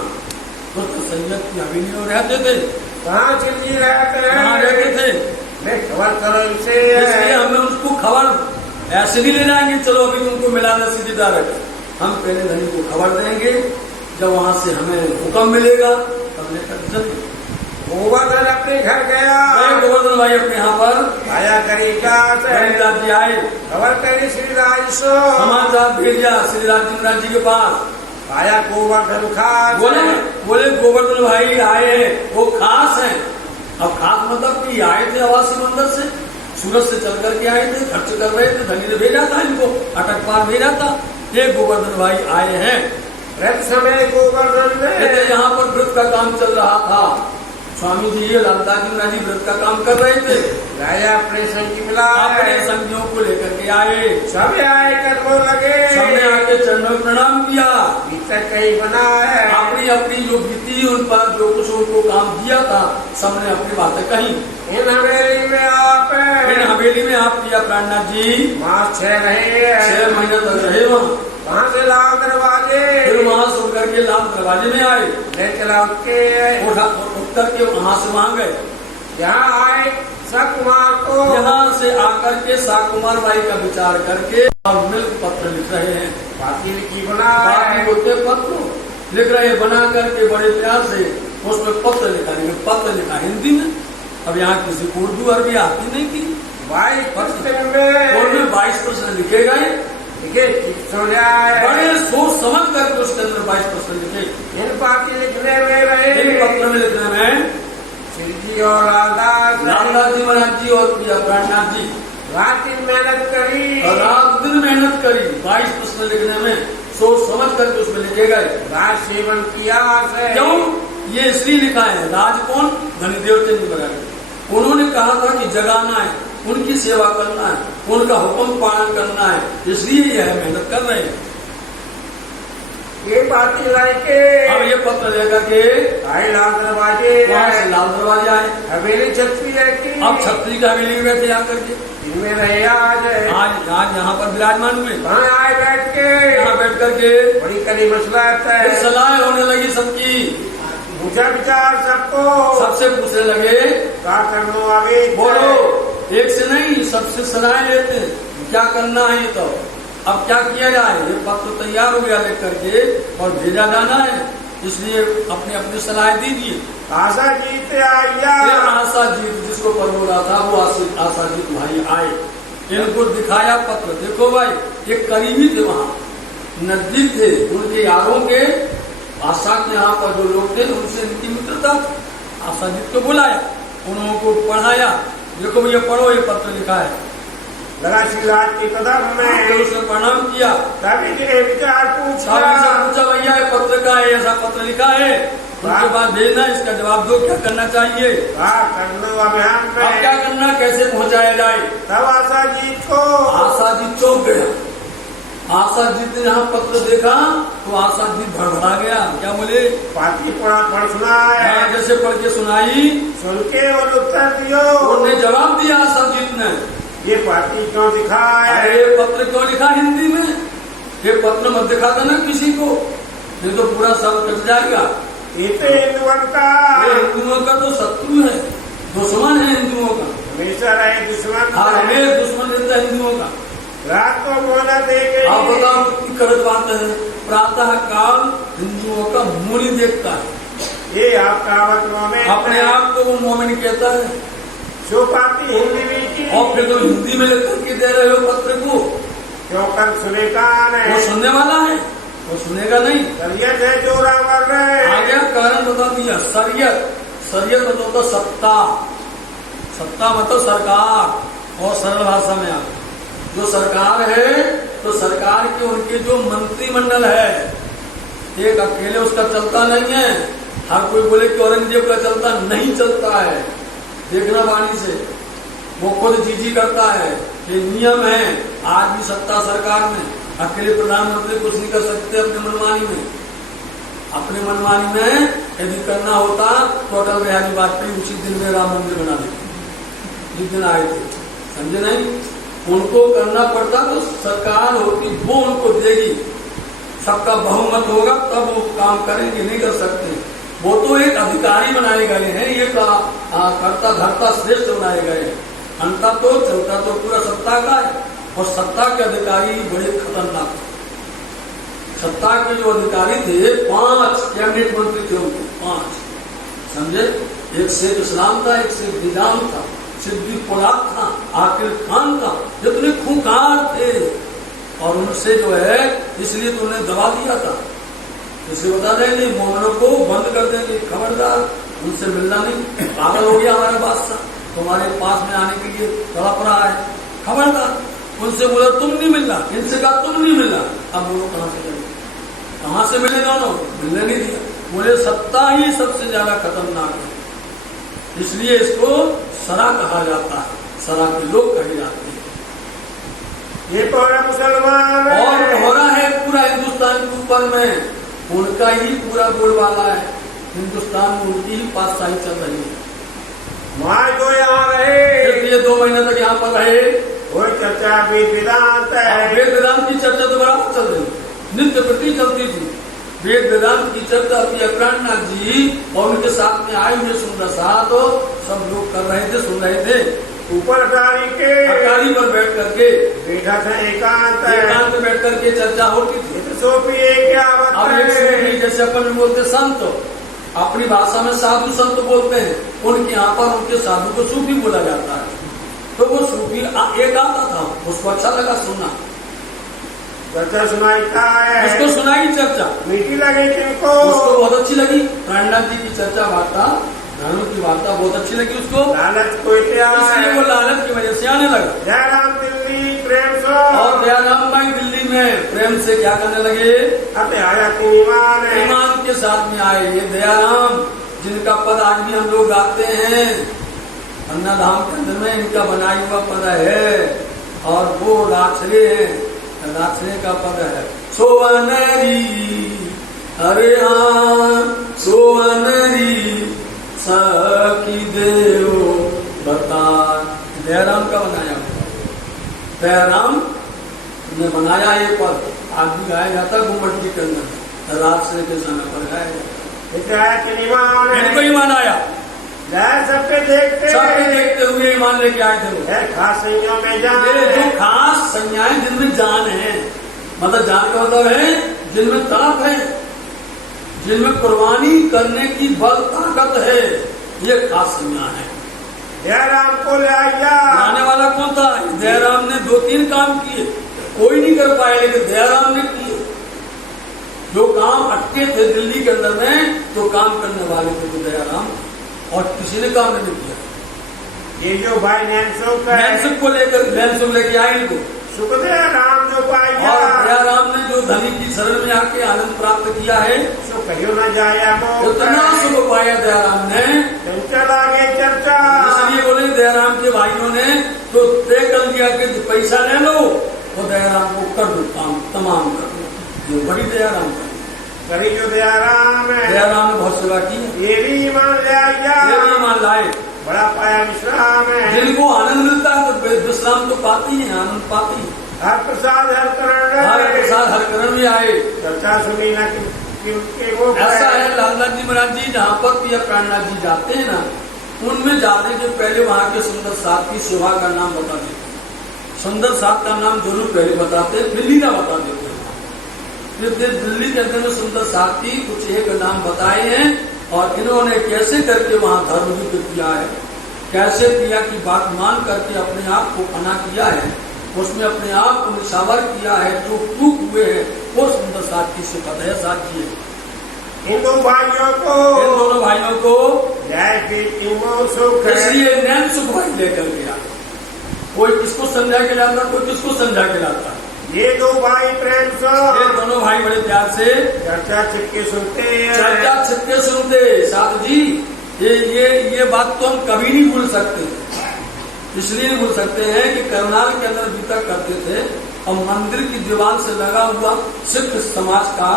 तो सैयद की हवेली में रहते थे। कहाँ चिल्ली रहते हैं, कहाँ रहते थे, मैं खबर करो इनसे। इसलिए हमें उसको खबर ऐसे नहीं ले जाएंगे चलो अभी तुमको मिला दे सीधी डायरेक्ट। हम पहले धनी को खबर देंगे, जब वहां से हमें हुक्म मिलेगा तब लेकर चलेंगे। गोवर्धन अपने घर गया, गोवर्धन भाई अपने यहाँ पर आया गरीबदास जी आए, खबर करी श्रीराज सो, समाचार भेजा श्री राज जी के पास। आया गोवर्धन खास, बोले गोवर्धन भाई आए हैं, वो खास हैं। अब खास मतलब कि आए थे आवासीय मंदिर से, सूरत से चल करके आए थे, खर्च कर रहे थे, धनी ने भेजा था इनको, अटक पार भेजा था। ये गोवर्धन भाई आए हैं। व्रत समय गोवर्धन में यहाँ पर व्रत का काम चल रहा था, स्वामी जी ये लालदास जी व्रत का काम कर रहे थे। राजा अपने संगी मिला, अपने संगियों को लेकर के आए, सब आए करने लगे, सबने आके चरणों में प्रणाम किया। भीतर कहीं बना है, अपनी अपनी जो बीती उन पर जो कुछ उनको काम दिया था सबने अपनी बातें कही। इन हवेली में आप किया प्राणनाथ जी मास 6 रहे, 6 महीने तक रहे वहाँ। वहाँ से लाल दरवाजे, फिर वहाँ से उठ करके लाल दरवाजे में आए, ले चला उठ करके वहाँ से वहाँ गए। यहाँ आए साकुमार को, यहाँ से आकर के साकुमार भाई का विचार करके और मिल पत्र लिख रहे हैं। बाकी लिखी बना होते पत्र लिख रहे बना करके बड़े प्यार से उसमें पत्र लिखा हिंदी में। अब यहाँ किसी को उर्दू अरबी आती नहीं थी। 22% लिखे गए, बड़े सोच समझ करके उसके अंदर 22% लिखे। इन बाकी लिखने में रहे, इन पत्र में लिखने में श्री जी और लालदास जी महाराज जी और प्राणनाथ जी रात दिन मेहनत करी, रात दिन मेहनत करी। 22% लिखने में सोच समझ करके उसमें लिखे गए। राज सेवन किया है। क्यों ये इसलिए लिखा है, राज कौन, धनीदेव चंद महाराज, उन्होंने कहा था कि जगाना है, उनकी सेवा करना है, उनका हुक्म पालन करना है, इसलिए यह मेहनत कर रहे हैं। ये बात लाई के अब ये पत्र लेकर के आए लाल दरवाजे, वहाँ से लाल दरवाजे आए। हवेली छत्री की, अब छत्री का हवेली में बैठे आकर के, इनमें रहे आज यहाँ पर विराजमान हुए। वहाँ आए बैठ के, यहाँ बैठ करके बड़ी कड़ी मसला आता है, सलाह होने लगी सबकी। पूछा विचार सबको, सबसे पूछने लगे क्या करनो आगे, बोलो, एक से नहीं सबसे सलाह लेते हैं क्या करना है। ये तो अब क्या किया जाए, ये पत्र तैयार हो गया लिख करके और भेजा जाना है, इसलिए अपने अपनी सलाह दीजिए। आशा जीत आइया, आशा जीत जिसको पर बोला था वो आशा जीत भाई आए, इनको दिखाया पत्र। देखो भाई ये करीबी थे, वहाँ नजदीक थे, उनके यारों के आशा के यहाँ पर जो लोग थे उनसे इनकी मित्रता। आशा जीत को बुलाया, उनको पढ़ाया, देखो भैया पढ़ो ये पत्र लिखा है। लगा श्रीराज के कदम में, उसने प्रणाम किया, तभी विचार पूछा, भैया ये पत्र का है, ऐसा पत्र लिखा है, उसके बाद भेजना, इसका जवाब दो, क्या करना चाहिए। अभियान में अब क्या करना, कैसे पहुँचाया जाए। तब आशा जीत को, आशा जीत चौंक गया। आशा जीत ने यहाँ पत्र देखा तो आशा जी भड़बड़ा गया। क्या बोले? पाती पढ़ सुनाए। जैसे पढ़ के सुनाई, सुन के और उत्तर दियो। उन्होंने जवाब दिया आशाजीत ने, ये पाती क्यों दिखाए? अरे पत्र क्यों लिखा हिंदी में? ये पत्र मत दिखा देना किसी को, नहीं तो पूरा सब कट जाएगा। ये तो हिंदुओं का, हिंदुओं का तो शत्रु है, दुश्मन है हिंदुओं का, हमेशा रहे दुश्मन। हमें दुश्मन रहता है हिंदुओं का। रात को मोहना दे गई। आप बताओ कितनी गलत बात है। प्रातः काल हिंदुओं का मुंह नहीं देखता है, ये आपका मोमेंट, अपने आप को वो मोमिन कहता है। जो पाती हिंदी में की, और फिर तो हिंदी में लिख करके दे रहे हो पत्र को, क्यों कर सुने का नहीं? वो सुनने वाला है, वो सुनेगा नहीं। शरीयत है जो रावर रहे। आगे कारण बता दिया, शरीयत, शरीयत मतलब होता सत्ता, सत्ता मतलब सरकार। और सरल भाषा में आप जो सरकार है, तो सरकार के उनके जो मंत्रिमंडल है, एक अकेले उसका चलता नहीं है। हर कोई बोले कि औरंगजेब का चलता नहीं चलता है, देखना वाणी से, वो खुद जी करता है। ये नियम है। आज भी सत्ता सरकार में, अकेले प्रधानमंत्री कुछ नहीं कर सकते अपने मनमानी में। अपने मनमानी में यदि करना होता तो अटल बिहारी वाजपेयी उसी दिन में राम मंदिर बना देते, जिस दिन आए थे, समझे नहीं? उनको करना पड़ता तो सरकार होती, वो उनको देगी, सबका बहुमत होगा तब वो काम करेंगे, नहीं कर सकते। वो तो एक अधिकारी बनाए गए हैं, ये कर्ता धर्ता श्रेष्ठ बनाए गए हैं। अंतर तो चलता तो पूरा सत्ता का है, और सत्ता के अधिकारी बड़े खतरनाक। सत्ता के जो अधिकारी थे 5 कैबिनेट मंत्री थे उनके, 5, समझे? एक शेख इस्लाम था, एक शेख निजाम था, सिद्दीकी पोलाद था, आकिल खान था, जितने खूंखार थे। और उनसे जो है, इसलिए तो उन्हें दबा दिया था, इसलिए बता देंगे मोहनों को बंद कर देंगे, खबरदार उनसे मिलना नहीं। पागल हो गया हमारा बादशाह, तुम्हारे पास में आने के लिए तड़प रहा है, खबरदार। उनसे बोला तुम नहीं मिलना, इनसे कहा तुम नहीं मिलना। अब बोलो कहाँ से मिले? कहाँ से मिले दोनों? मिलने नहीं दिया। बोले सत्ता ही सबसे ज्यादा खतरनाक है, इसलिए इसको सरा कहा जाता है, सरा के लोग कहे जाते हैं। ये पूरा मुसलमान और हो रहा है पूरा हिंदुस्तान के ऊपर में, उनका ही पूरा बोलबाला है। हिंदुस्तान में उनकी ही पातशाही चल रही है। वहाँ जो यहाँ रहे, ये 2 महीने तक यहाँ पर रहे, वो चर्चा वेद वेदांत है। वेद वेदांत की चर्चा तो बराबर चल रही, नित्य प्रति चलती थी। वेद वेदांत की चर्चा प्राणनाथ जी और उनके साथ में आए हुए सुंदर साथ सब लोग कर रहे थे, सुन रहे थे। ऊपर अटारी पर बैठ करके बैठा था, एकांत में बैठ करके चर्चा होती थी। सोफी क्या अब एक सूफी, जैसे अपन बोलते संत, अपनी भाषा में साधु संत बोलते हैं, उनके यहाँ पर उनके साधु को सूफी बोला जाता है। तो वो सूफी एक आता था, उसको अच्छा लगा सुनना, चर्चा सुनाई है, उसको सुनाई चर्चा, मीठी लगी किनको, उसको बहुत अच्छी लगी। प्राणनाथ जी की चर्चा वार्ता, धर्म की वार्ता बहुत अच्छी लगी उसको। लालच को इसलिए वो लालच की वजह से आने लगा। दयाराम दिल्ली प्रेम से, और दयाराम भाई दिल्ली में प्रेम से क्या करने लगे? ईमान के साथ में आए। ये दयाराम जिनका पद आज भी हम लोग गाते हैं, अन्नाधाम के अंदर में इनका बनाया हुआ पद है, और वो लाछरे हैं, लाछरे का पद है। सोवनरी अरे सोवनरी सखी देव बता, दयाराम का बनाया हुआ, दयाराम ने बनाया ये पद। आज भी गाया जाता घुमट की कंगन, राजश्री के समय पर गाया जाता। इनको ईमान आया, सबके देखते हुए ईमान लेके आए थे। खास संज्ञा में जान, जो खास संज्ञाएं जिनमें जान है, मतलब जान का मतलब है जिनमें तड़प है, जिनमें कुर्बानी करने की बल ताकत है, ये खास संज्ञा है। दयाराम को ले आया, आने वाला कौन था? दयाराम ने 2-3 काम किए, कोई नहीं कर पाए, लेकिन दयाराम ने किए। जो काम अटके थे दिल्ली के अंदर में, तो काम करने वाले थे तो दयाराम, और किसी ने काम नहीं किया। ये जो भाई नैनसुख को लेके आए इनको, सुखदेव राम जो पाया, और दयाराम ने जो धनी की शरण में आके आनंद प्राप्त किया है, सो कहियो न जाया उतना सुख पाया दयाराम ने। चल आगे चर्चा, इसलिए बोले दयाराम के भाइयों ने तो तय कर दिया कि पैसा ले लो, और दयाराम को कर दो काम, तमाम कर दो। ये बड़ी दयाराम का करी जो दयाराम दयाराम ने बहुत सेवा की, ये भी मान ले आया, ये भी ईमान लाए। बड़ा पाया विश्राम है। जिनको आनंद मिलता है तो विश्राम तो पाती है, आनंद पाती है। हर प्रसाद हर करण, हर प्रसाद हर करण भी आए। चर्चा सुनी ना कि वो ऐसा है लालनाथ जी महाराज जी जहाँ पर पिया प्राणनाथ जी जाते हैं ना, उनमें जाने के पहले वहाँ के सुंदर साथ की शोभा का नाम बता देते हैं। सुंदर साथ का नाम जरूर पहले बताते हैं, फिर लीला बता देते हैं। फिर दिल्ली के अंदर में सुंदर साथ की कुछ एक नाम बताए हैं और इन्होंने कैसे करके वहाँ धर्म युद्ध किया है, कैसे किया की बात मान करके अपने आप को फना किया है, उसमें अपने आप को निशावर किया है, जो टूक हुए हैं वो सुंदर साथ की सुखद है साथी है। इन दोनों भाइयों को जय की सुख, इसलिए नैन सुख भाई लेकर के आए। कोई किसको समझा के लाता, कोई किसको समझा के लाता। ये दो भाई प्रेम से, ये दोनों भाई बड़े प्यार से चर्चा छिपके सुनते हैं, चर्चा छिपके सुनते। साधु जी ये बात तो हम कभी नहीं भूल सकते, इसलिए नहीं भूल सकते हैं कि करनाल के अंदर वितर्क करते थे और मंदिर की दीवार से लगा हुआ सिख समाज का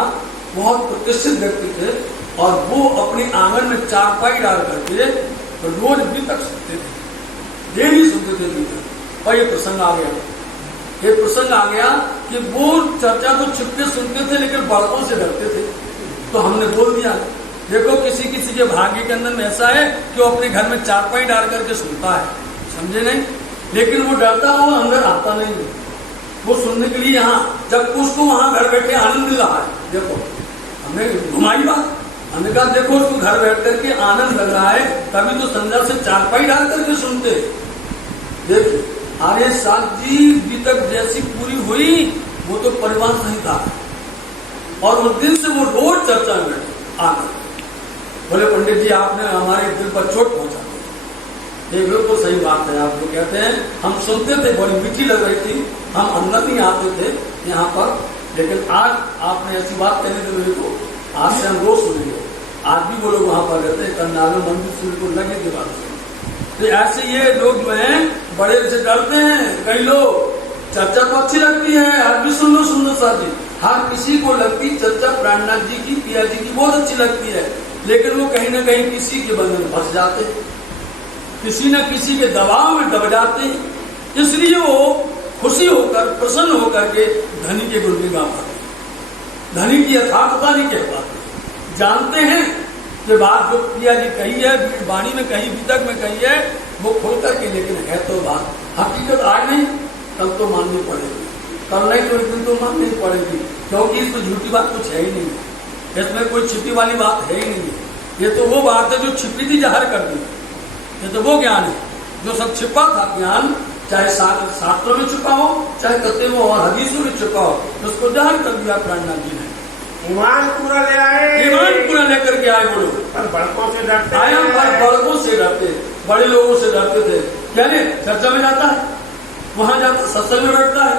बहुत प्रतिष्ठित व्यक्ति थे और वो अपने आंगन में चारपाई डाल करके रोज वितर्क सुनते थे, डेली सुनते थे वितर्क। और ये प्रसंग आ गया कि वो चर्चा तो छिपके सुनते थे लेकिन बड़कों से डरते थे। तो हमने बोल दिया, देखो किसी किसी के भाग्य के अंदर में ऐसा है कि वो अपने घर में चारपाई डाल करके सुनता है, समझे नहीं, लेकिन वो डरता हो अंदर आता नहीं है। वो सुनने के लिए यहाँ जब उसको वहां घर बैठे आनंद मिल रहा है, देखो हमने घुमाई बात, हमने कहा देखो उसको घर बैठ करके आनंद लग रहा है, तभी तो संध्या से चारपाई डाल करके सुनते। देखिए आर्य साथ जी अभी तक जैसी पूरी हुई वो तो परिवार नहीं था और उस दिन से वो रोज चर्चा में बैठे आकर बोले पंडित जी आपने हमारे दिल पर चोट पहुंचा दी। ये बिल्कुल सही बात है, आप जो कहते हैं हम सुनते थे, बड़ी मीठी लग रही थी, हम अंदर नहीं आते थे यहाँ पर, लेकिन आज आपने ऐसी बात कहने थे मेरे को, आज से हम रोज सुनेंगे। आज भी वो लोग वहां पर रहते हैं, करनाल में मंदिर से बिल्कुल लगे के बात से। तो ऐसे ये लोग जो हैं बड़े से डरते हैं। कई लोग चर्चा तो अच्छी लगती है, आज भी सुन लो सुंदर साथी, हर किसी को लगती चर्चा प्राणनाथ जी की, पिया जी की बहुत अच्छी लगती है, लेकिन वो कहीं न कहीं किसी के बंधन में फंस जाते हैं, किसी न किसी के दबाव में दब जाते हैं। इसलिए वो खुशी होकर प्रसन्न होकर के धनी के गुण में गा पाते, धनी की यथार्थता नहीं कह पाते। जानते हैं कि बात जो पिया जी कही है, वाणी में कही, वितर्क में कही है, वो खोल करके, लेकिन है तो बात हकीकत आज नहीं कल तो माननी पड़ेगी, कल नहीं तो एक दिन तो माननी पड़ेगी, क्योंकि इसमें झूठी बात कुछ है ही नहीं, इसमें कोई छिपी वाली बात है ही नहीं। ये तो वो बात है जो छिपी थी जाहिर कर दी, ये तो वो ज्ञान है जो सब छिपा था ज्ञान, चाहे शास्त्रों में छुपा हो, चाहे कत्तों और हदीसों में छुपा हो, उसको जाहिर कर दिया प्राणनाथ जी ने। ईमान पूरा ले आए, ईमान पूरा लेकर के आए। बोलो पर बड़कों से डरते, आया पर बड़कों से डरते, बड़े लोगों से डरते थे। क्या नहीं चर्चा में जाता है, वहां जाता सत्संग में बैठता है,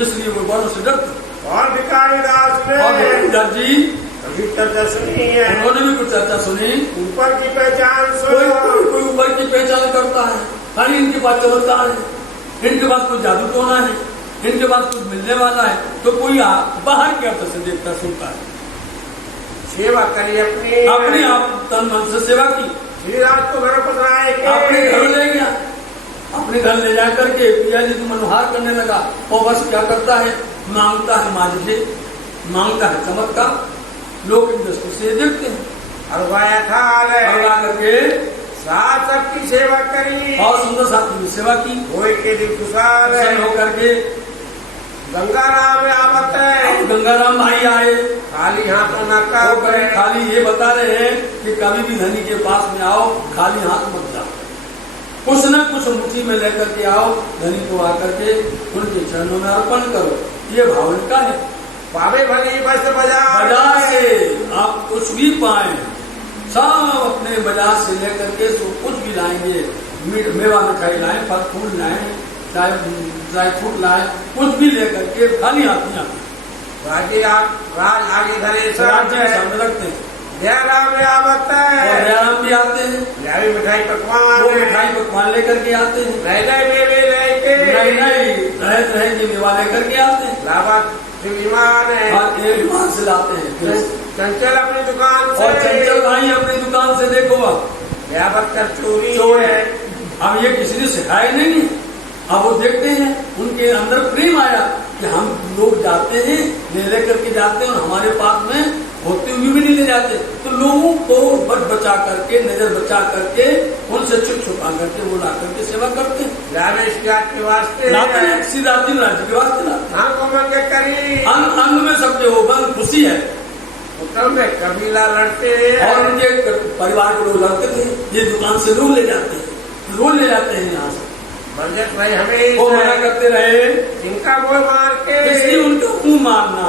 इसलिए वो बड़ों से डरते। और भिखारी दास ने, और भिखारी जी कभी चर्चा सुनी है, उन्होंने भी कुछ चर्चा सुनी। ऊपर की पहचान कोई ऊपर की पहचान करता है, खाली इनके पास चमत्कार है, इनके पास कुछ जादू टोना है, इनके पास कुछ मिलने वाला है, तो कोई बाहर के अर्थ से देखता सुनता है। सेवा करी अपनी आप तन मन से सेवा की, श्री रात को घर पधराए, अपने घर ले गया, अपने घर ले जा करके पिया जी को मनोहार करने लगा और बस क्या करता है, मांगता है मालिक, मांगता है चमत्कार, लोग इन दृष्टि से देखते हैं। हलवाया था हलवा करके साथ सबकी सेवा करी और सुंदर साथी की सेवा की, कोई के दिल खुशाल होकर के गंगाराम आवत है, गंगाराम भाई आए, खाली हाथों न खाली ये बता रहे हैं कि कभी भी धनी के पास में आओ खाली हाथ मत जाओ, कुछ न कुछ मुट्ठी में लेकर के आओ, धनी को आकर के उनके चरणों में अर्पण करो, ये भावन का है। पावे भली बस बाजार से आप कुछ भी पाए, सब अपने बाजार से लेकर के जो कुछ भी लाएंगे, मेवा मिठाई लाए, फल फूल लाए, ड्राई फ्रूट लाए, कुछ भी लेकर के खाली हाथ नहीं आते। राज आगे धरे राज्य सामने रखते हैं, दयाराम आवत है, और दयाराम भी आते हैं, न्यारी मिठाई पकवान, वो मिठाई पकवान लेकर के आते हैं, नए मेवे लेके, नए तरह के मेवा लेकर के आते हैं, लावा विमान है, और एक विमान से लाते हैं, चंचल अपनी दुकान से, और चंचल भाई अपनी दुकान से देखो क्या बदकर चोरी चोर है। है। अब ये किसी ने सिखाया नहीं, अब वो देखते हैं, उनके अंदर प्रेम आया कि हम लोग जाते हैं, ले करके जाते हैं और हमारे पास में होते हुए भी नहीं ले जाते, तो लोगों को बचा करके, नजर बचा करके, उनसे छुप छुपा करके वो ला करके सेवा करते हैं। लावेश के वास्ते लाते हैं, सीधा दिन राज्य के वास्ते लाते हैं। को मंगे करी अंग अंग में सबके वो बन खुशी है। उत्तम में कबीला लड़ते हैं और उनके परिवार के लोग लड़ते थे, ये दुकान से रोज ले जाते हैं, रोज ले जाते हैं यहाँ से। बरजत भाई वो मना हमें करते रहे, इनका मुंह मार के, इसलिए उनका मुंह मारना,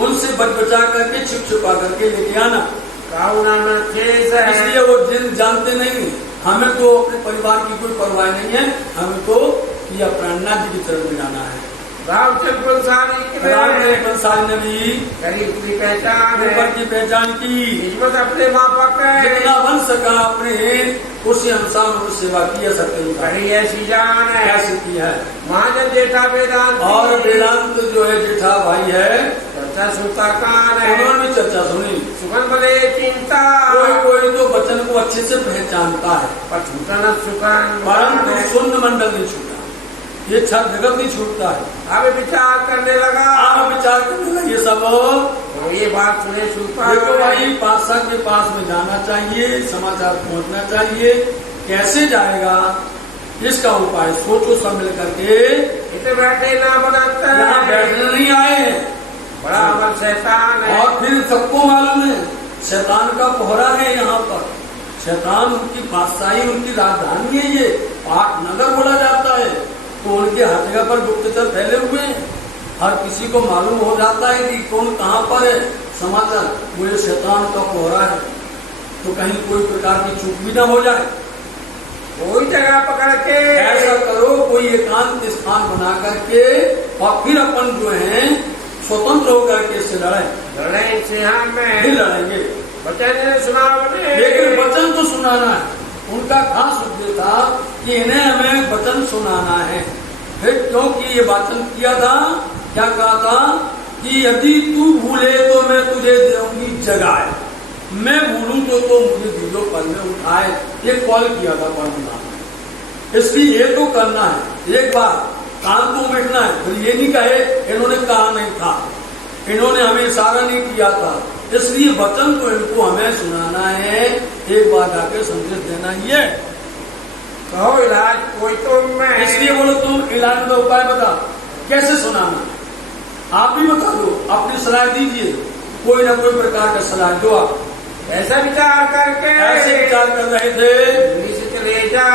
उनसे बचा करके छुप छुपा करके लेके आना। काउना में ठेस है। इसलिए वो जिन जानते नहीं, हमें तो अपने परिवार की कोई परवाह नहीं है, हमें तो यह प्राणनाथ जी की तरफ में जाना है। रामचंद्र पंसारी ने भी गरीब की पहचान है, की पहचान की, किस्मत अपने मापक है, जितना बन सका अपने उसी अनुसार उन्होंने सेवा की है। सत्य बड़ी ऐसी जान है, कैसे की है। महाजन जेठा वेदांत, और वेदांत जो है जेठा भाई है, चर्चा सुनता कान है, उन्होंने भी चर्चा सुनी। सुगन बले चिंता, कोई तो वचन को अच्छे से पहचानता है, पर छूटा न सुगन, परंतु शून्य मंडल नहीं छूटा, ये छठ जगत नहीं छूटता है। अब विचार करने लगा, आप विचार करने लगे सब, तो ये बात सुने सुनता। देखो भाई, पातशाह के पास में जाना चाहिए, समाचार पहुंचना चाहिए, कैसे जाएगा इसका उपाय सोचो सब मिल करके। इतने बैठे ना बनाता यहाँ बैठने नहीं आए हैं, बड़ा अमल शैतान है, और फिर सबको मालूम है शैतान का पहरा है यहाँ पर। शैतान उनकी बादशाही, उनकी राजधानी है, ये पाट नगर बोला जाता है, तो उनके हर जगह पर गुप्तचर फैले हुए हैं, हर किसी को मालूम हो जाता है कि कौन कहाँ पर है। समाचार मुझे शैतान का पहरा है, तो कहीं कोई प्रकार की चूक भी ना हो जाए। कोई जगह पकड़ के ऐसा करो, कोई एकांत स्थान बना करके, और फिर अपन जो है स्वतंत्र होकर के इससे लड़े से में फिर लड़ेंगे। वचन सुना, लेकिन वचन तो सुनाना है, उनका खास उद्देश्य था कि इन्हें हमें वचन सुनाना है। फिर क्योंकि ये वचन किया था, क्या कहा था कि यदि तू भूले तो मैं तुझे दूंगी जगाए, मैं भूलूं तो मुझे दीजो पल में उठाए। ये कॉल किया था परमात्मा, इसलिए ये तो करना है, एक बार कान को बैठना है। फिर ये नहीं कहे इन्होंने कहा नहीं था, इन्होंने हमें इशारा नहीं किया था, इसलिए वचन तो इनको हमें सुनाना है, एक बार जाके संदेश देना ही है। कहो इलाज कोई तो मैं, इसलिए बोलो तुम इलाज का उपाय बता, कैसे सुनाना, आप भी बता दो, अपनी सलाह दीजिए, कोई ना कोई प्रकार का सलाह दो। आप ऐसा विचार करके, ऐसे विचार कर रहे थे, दिल्ली से चले जा,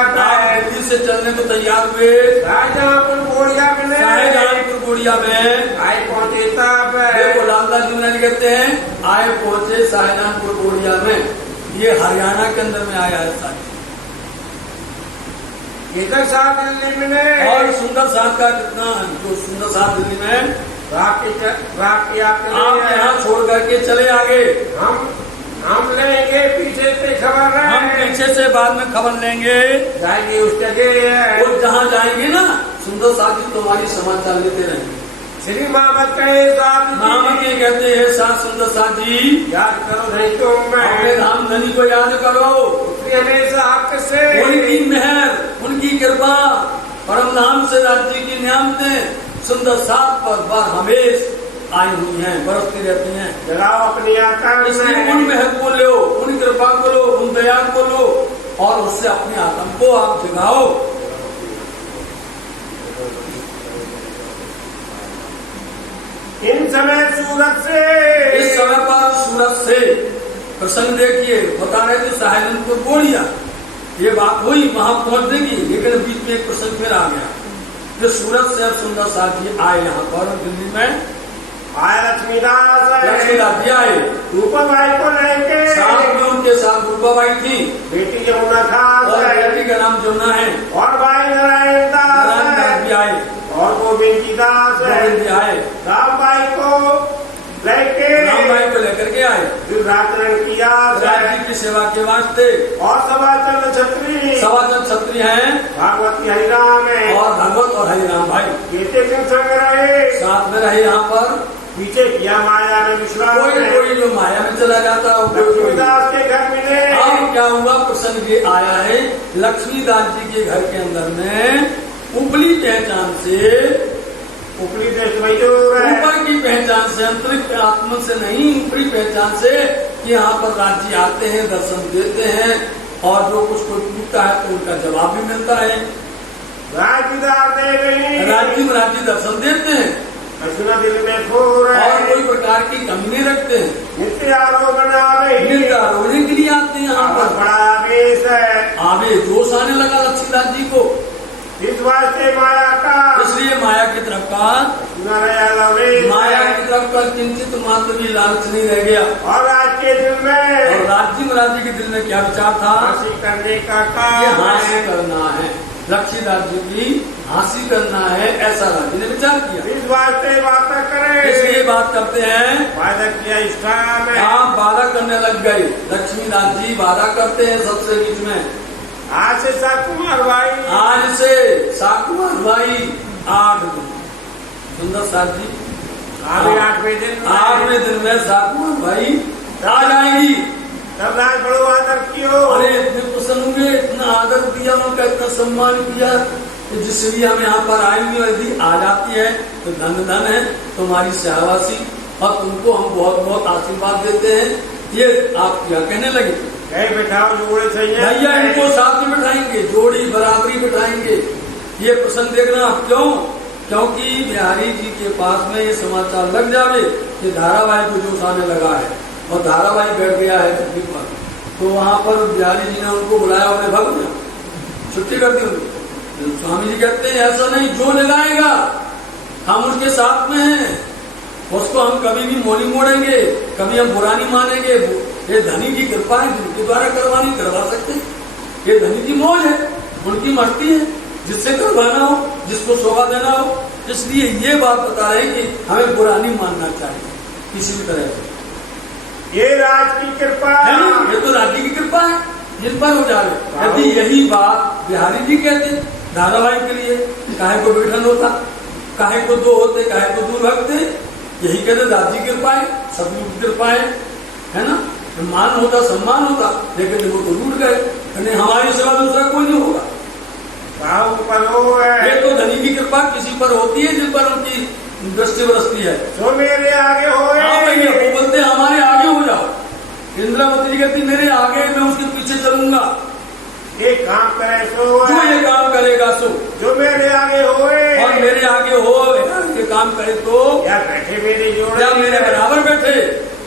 दिल्ली से चलने को तैयार हुए, शाहजहांपुर गोड़िया में, शाहजहांपुर गोड़िया में आए पहुंचे तब देखो लालदास जी कहते हैं आए पहुंचे शाहजहांपुर गोड़िया में, ये हरियाणा के अंदर में आया है साथ। इधर साथ दिल्ली में, और सुंदर साथ का कितना, जो सुंदर साथ दिल्ली में आप यहाँ छोड़ करके चले आगे। हम लेंगे पीछे से खबर, हम पीछे से बाद में खबर लेंगे, जाएंगे उस जगह, वो जहाँ जाएंगे ना, सुंदर साथ जी तुम्हारी समाचार लेते रहेंगे। श्री मामत कहे साथ मामत ये कहते हैं साथ सुंदर साथ जी, याद करो नहीं तुम अपने राम धनी को याद करो, हमेशा हक से उनकी मेहर, उनकी कृपा, परम धाम से राज्य की नियामतें सुंदर साथ पर बार हमेश आई हुई हैं, बरसती रहती हैं। जलाओ अपनी आत्मा, इसलिए उन मेहर को लो, उन कृपा को लो, उन दया को लो, और उससे अपने आत्मा को आप जगाओ। इन समय सूरत से, इस समय पर सूरत से प्रसंग देखिए, बता रहे थे सहारनपुर गोड़िया, ये बात हुई वहां पहुंचने की, लेकिन बीच में एक प्रसंग फिर आ गया कि सूरत से अब सुंदर साथ जी आए यहाँ पर दिल्ली में, आए लक्ष्मीदास जी आए, रूपा बाई को लेके, साथ में उनके साथ रूपा बाई थी, बेटी यमुना खास और बेटी का नाम जमुना है, और भाई नारायण दास भी आए, और गोविंद जी दास गोविंद जी आए, राम बाई को लेके, राम बाई को लेकर के आए, राजरण किया राज्य की सेवा के वास्ते, और सवाचंद छत्री, सवाचंद छत्री हैं, भागवती हरिराम है, और भागवत और हरिराम भाई कहते संग रहे, साथ में रहे यहाँ पर। पीछे किया माया में विश्वास, कोई जो माया में प्रसंग ये आया है लक्ष्मीदास जी के घर के अंदर में ऊपरी पहचान से, ऊपरी दृष्टि वही जो है, ऊपर की पहचान से, अंतरिक्ष आत्मा से नहीं, ऊपरी पहचान से कि यहाँ पर राज्य आते हैं, दर्शन देते हैं और जो कुछ कोई पूछता है तो उनका जवाब भी मिलता है। राज्य दर्शन देते हैं, दिल में खोर है और कोई प्रकार की कमी नहीं रखते हैं, नित्य आरोपण के लिए आते हैं यहाँ पर। बड़ा आवेश है, आवेश जोश आने लगा लक्ष्मीदास जी को, इस वास्ते माया का, इसलिए माया की तरफ का, माया की तरफ का किंचित मात्र भी लालच नहीं रह गया। और आज के दिल में, और राज्य महाराज के दिल में क्या विचार था? हासिल करने का काम, ये हासिल करना है, लक्ष्मीदास जी की हासिल करना है, ऐसा राज्य ने विचार किया। इस वास्ते बात करें, इसलिए बात करते हैं, वादा किया स्थान है, आप वादा करने लग गए। लक्ष्मीदास जी वादा करते हैं सबसे बीच में, आज से साकुमार भाई, आज से साकुमार भाई 8 दिन, सुंदर साथ जी आगे 8वें दिन, 8वें दिन में साकुमार भाई आ जाएंगी। तब राज बड़ो आदर कियो, अरे इतने प्रसन्न होंगे, इतना आदर दिया, उनका इतना सम्मान किया, जिसलिए हम यहाँ पर आएंगे। यदि आ जाती है तो धन धन है तुम्हारी सहवासी, और तुमको हम बहुत बहुत आशीर्वाद देते हैं। ये आप क्या कहने लगे? कहीं बैठाओ जोड़े चाहिए भैया, इनको साथ में बैठाएंगे, जोड़ी बराबरी बैठाएंगे। ये प्रसंग देखना आप क्यों? क्योंकि बिहारी जी के पास में ये समाचार लग जावे कि धारावाहिक को जोश आने लगा है और धारावाहिक बैठ गया है छुट्टी पर, तो वहां पर बिहारी जी ने उनको बुलाया, उन्हें भग गया, छुट्टी कर दी उनको। स्वामी जी कहते हैं ऐसा नहीं, जो लगाएगा हम उसके साथ में हैं, उसको हम कभी भी मोनी मोड़ेंगे, कभी हम बुरा नहीं मानेंगे। ये धनी की कृपा है, जिनके द्वारा करवा सकते हैं। ये धनी की मौज है, उनकी मस्ती है, जिससे करवाना हो, जिसको शोभा देना हो। इसलिए ये बात बता रहे हैं कि हमें बुरा नहीं मानना चाहिए किसी भी तरह से। ये राज की कृपा है, ये तो राज्य की कृपा है जिन पर हो जाए। यदि यही बात बिहारी जी कहते धारावाहिक के लिए, काहे को बैठन होता, काहे को दो होते, काहे को दूर रखते, यही कहते राज्य की कृपा है, सब की कृपा है ना। मान होता, सम्मान होता, लेकिन वो तो रूठ गए, नहीं हमारी सेवा दूसरा कोई नहीं होगा। ये तो धनी की कृपा किसी पर होती है जिन पर उनकी दृष्टि बरसती है। तो मेरे आगे हो, वो बोलते हमारे आगे हो जाओ। इंद्रावती जी कहती मेरे आगे, मैं उसके पीछे चलूंगा। एक काम करे सो, जो ये काम करेगा सो, जो मेरे आगे होए, और मेरे आगे हो, ये काम करे तो, या बैठे मेरे जोड़े, या मेरे बराबर बैठे।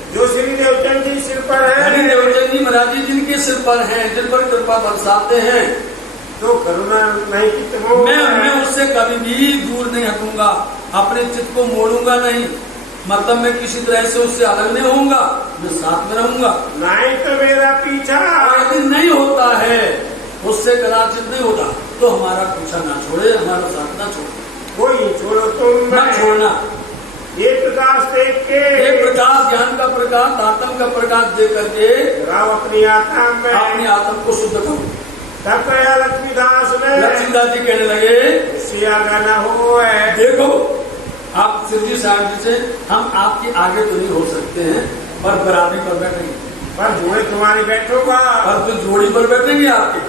जो श्री देवचंद जी सिर पर है, श्री देवचंद जी महाराज जी जिनके सिर पर हैं, जिन पर कृपा बरसाते हैं, तो करुणा नहीं की मैं उससे कभी भी दूर नहीं हटूंगा, अपने चित्त को मोड़ूंगा नहीं। मतलब मैं किसी तरह से उससे अलग नहीं होऊंगा, मैं साथ में रहूंगा। नहीं तो मेरा पीछा, यदि नहीं होता है, उससे कदाचित नहीं होता, तो हमारा पीछा ना छोड़े, हमारा साथ ना छोड़े, कोई छोड़ो तुम न छोड़ना। ये प्रकाश देख के, ये प्रकाश, ज्ञान का प्रकाश, आत्म का प्रकाश दे करके अपनी आत्मा में, अपनी आत्म को शुद्ध करो। तब कहा लक्ष्मीदास ने, लक्ष्मीदास जी कहने लगे सिया गाना हो है, देखो आप शिवजी साहब जी से हम आपके आगे तो नहीं हो सकते हैं, पर बराबरी पर बैठेंगे, पर जोड़े तुम्हारी बैठोगा, पर तो जोड़ी पर बैठेंगे आपके।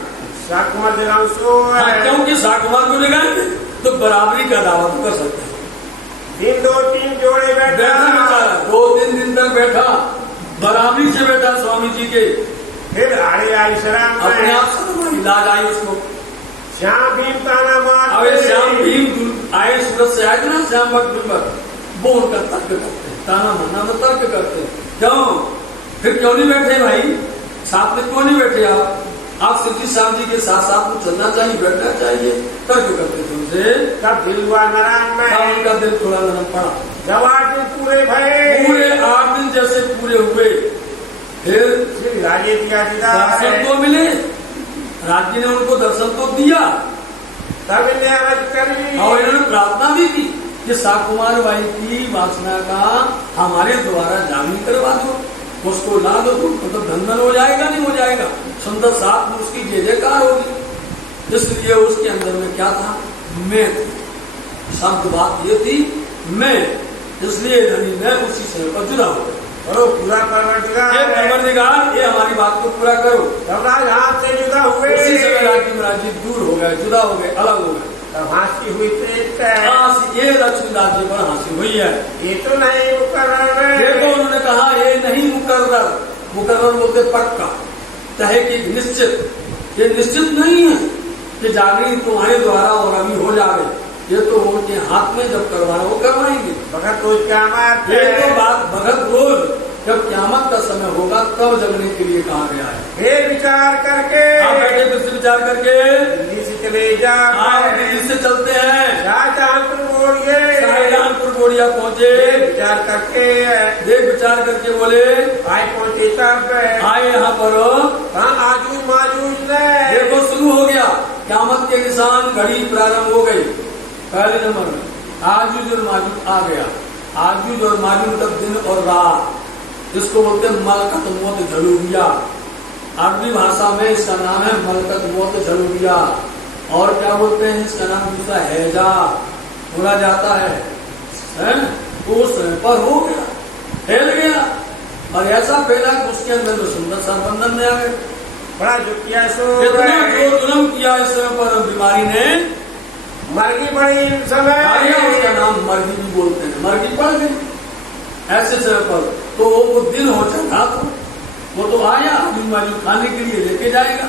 साकुमार दिलाऊ सो है, क्योंकि साकुमार को लगाएंगे तो बराबरी का दावा तो कर सकते हैं। दिन 2-3 जोड़े बैठा बेचारा 2-3 दिन तक बैठा, बराबरी से बैठा स्वामी जी के। फिर आड़े आई शराब अपने आप से लाज आई उसको। श्याम भीम ताना मार, अबे श्याम भीम आए, सूरत से आए थे ना श्याम भक्त, वो उनका तर्क करते, ताना माना तो तर्क करते। क्यों फिर क्यों नहीं बैठे भाई, साथ में क्यों नहीं बैठे आप शिवजी साहब जी के साथ साथ में चलना चाहिए, बैठना चाहिए, तर्क करते थे उनसे। तब दिल हुआ नरम में, उनका दिल थोड़ा नरम पड़ा। जब 8 दिन पूरे भये, पूरे 8 दिन जैसे पूरे हुए, फिर राजे दिया दर्शन तो मिले, राज्य ने उनको दर्शन तो दिया, तब इन्हें अर्ज करी और इन्होंने प्रार्थना भी की कि साकुमार बाई की वासना का हमारे द्वारा जागरण करवा दो, उसको ला दो, मतलब धन हो जाएगा, नहीं हो जाएगा, सुंदर साथ में उसकी जय जयकार होगी। इसलिए उसके अंदर में क्या था, मैं शब्द बात ये थी मैं, इसलिए धनी मैं उसी से पर जुड़ा हो। करो पूरा परवरदिगार, ये हमारी बात को पूरा करो। तब राज हाथ से गए। उसी समय राजी महाराज दूर हो गए, जुदा हो गए, अलग हो गए। तब हंसी हुई प्रेत है। ये लक्ष्मीदास जी पर हंसी हुई है। ये तो नहीं मुकर्रर है। देखो उन्होंने कहा ये नहीं मुकर्रर, मुकर्रर बोलते पक्का, चाहे कि निश्चित, ये निश्चित नहीं है कि जागरण तुम्हारे द्वारा और अभी हो जाए, ये तो उनके हाथ में जब करवाना वो करवाएंगे। भगत रोज क्यामत ये तो बात भगत रोज जब क्यामत का समय होगा तब जगने के लिए कहा गया है। फिर विचार करके आप बैठे फिर विचार करके दिल्ली से चले जा। आप दिल्ली से चलते हैं, शाहजहानपुर बोलिए, शाहजहानपुर बोरिया पहुँचे, विचार करके देख विचार करके बोले आए पहुंचे तब आए यहाँ पर कहाँ आजूज माजूज ने देखो शुरू हो गया, क्यामत के निशान घड़ी प्रारंभ हो गई। पहले नंबर में आजूज और माजूज आ गया। आजूज और माजूज मतलब दिन और रात, इसको बोलते हैं मलकत मौत झलूरिया। अरबी भाषा में इसका नाम है मलकत मौत झलूरिया। और क्या बोलते हैं इसका नाम दूसरा हैजा बोला जाता है। तो उस समय पर हो गया, फैल गया, और ऐसा फैला कि उसके अंदर जो सुंदर सा बंधन में आ गए। बड़ा जो किया सो इतना जो जुल्म किया इस समय पर बीमारी ने, मरगी बड़ी समय उसका नाम मर्गी भी बोलते हैं, मर्गी पड़ गई ऐसे समय पर। तो वो दिन हो चला तो वो तो आया बीमारी खाने के लिए लेके जाएगा।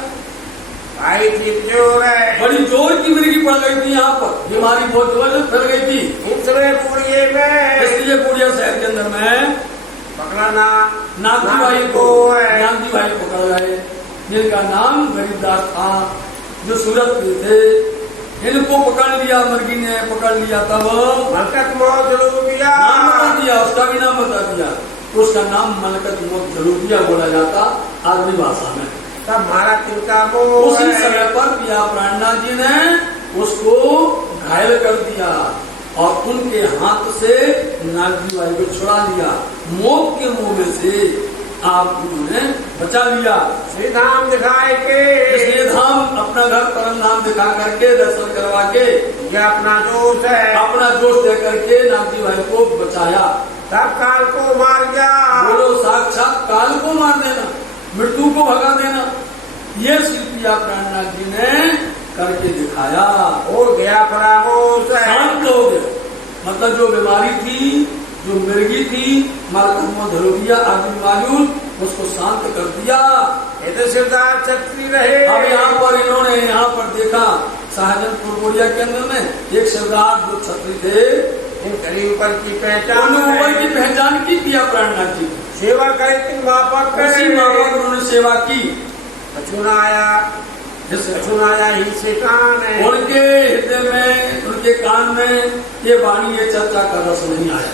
आई थी जोर है, बड़ी जोर की मिर्गी पड़ गई थी यहाँ पर, बीमारी बहुत जोर से फैल गई थी। इन समय पूड़िए में इसलिए पूड़िया शहर के अंदर में पकड़ना नाथी भाई को पकड़ गए, जिनका नाम गरीबदास था, जो सूरत के थे। इनको पकड़ लिया, मर्गी ने पकड़ लिया, तब मलकत मौत झलूरिया नाम बता दिया, उसका भी नाम बता दिया। तो उसका नाम मलकत मौत झलूरिया बोला जाता आरबी भाषा में। तब मारा तिनका उसी समय पर पिया प्राणनाथ जी ने उसको घायल कर दिया और उनके हाथ से नागजी बाई को छुड़ा लिया। मौत के मुंह में से आप उन्होंने बचा लिया। श्री धाम दिखाए के इसलिए धाम अपना घर परम धाम दिखा करके दर्शन करवा के ये अपना जोश है, अपना जोश दे करके नागजी भाई को बचाया। तब काल को मार गया। बोलो साक्षात काल को मार देना, मृत्यु को भगा देना, ये शिल्पिया प्राणनाथ जी ने करके दिखाया। हो गया परामोश है, शांत हो गया। मतलब जो बीमारी थी, जो मिर्गी थी, मलकत धरोगिया आदि मायूस, उसको शांत कर दिया। ये तो सिरदार छत्री रहे। अब यहाँ पर इन्होंने यहाँ पर देखा शाहजहानपुर बोरिया के अंदर में एक सरदार जो छत्री थे, इनकी ऊपर की पहचान, ऊपर की पहचान की पिया प्राणनाथ जी सेवा करे तीन मापक, उसी मापक उन्होंने सेवा की। सुनाया ही से कान है, उनके हृदय में, उनके कान में ये वाणी, ये चर्चा का रस नहीं आया।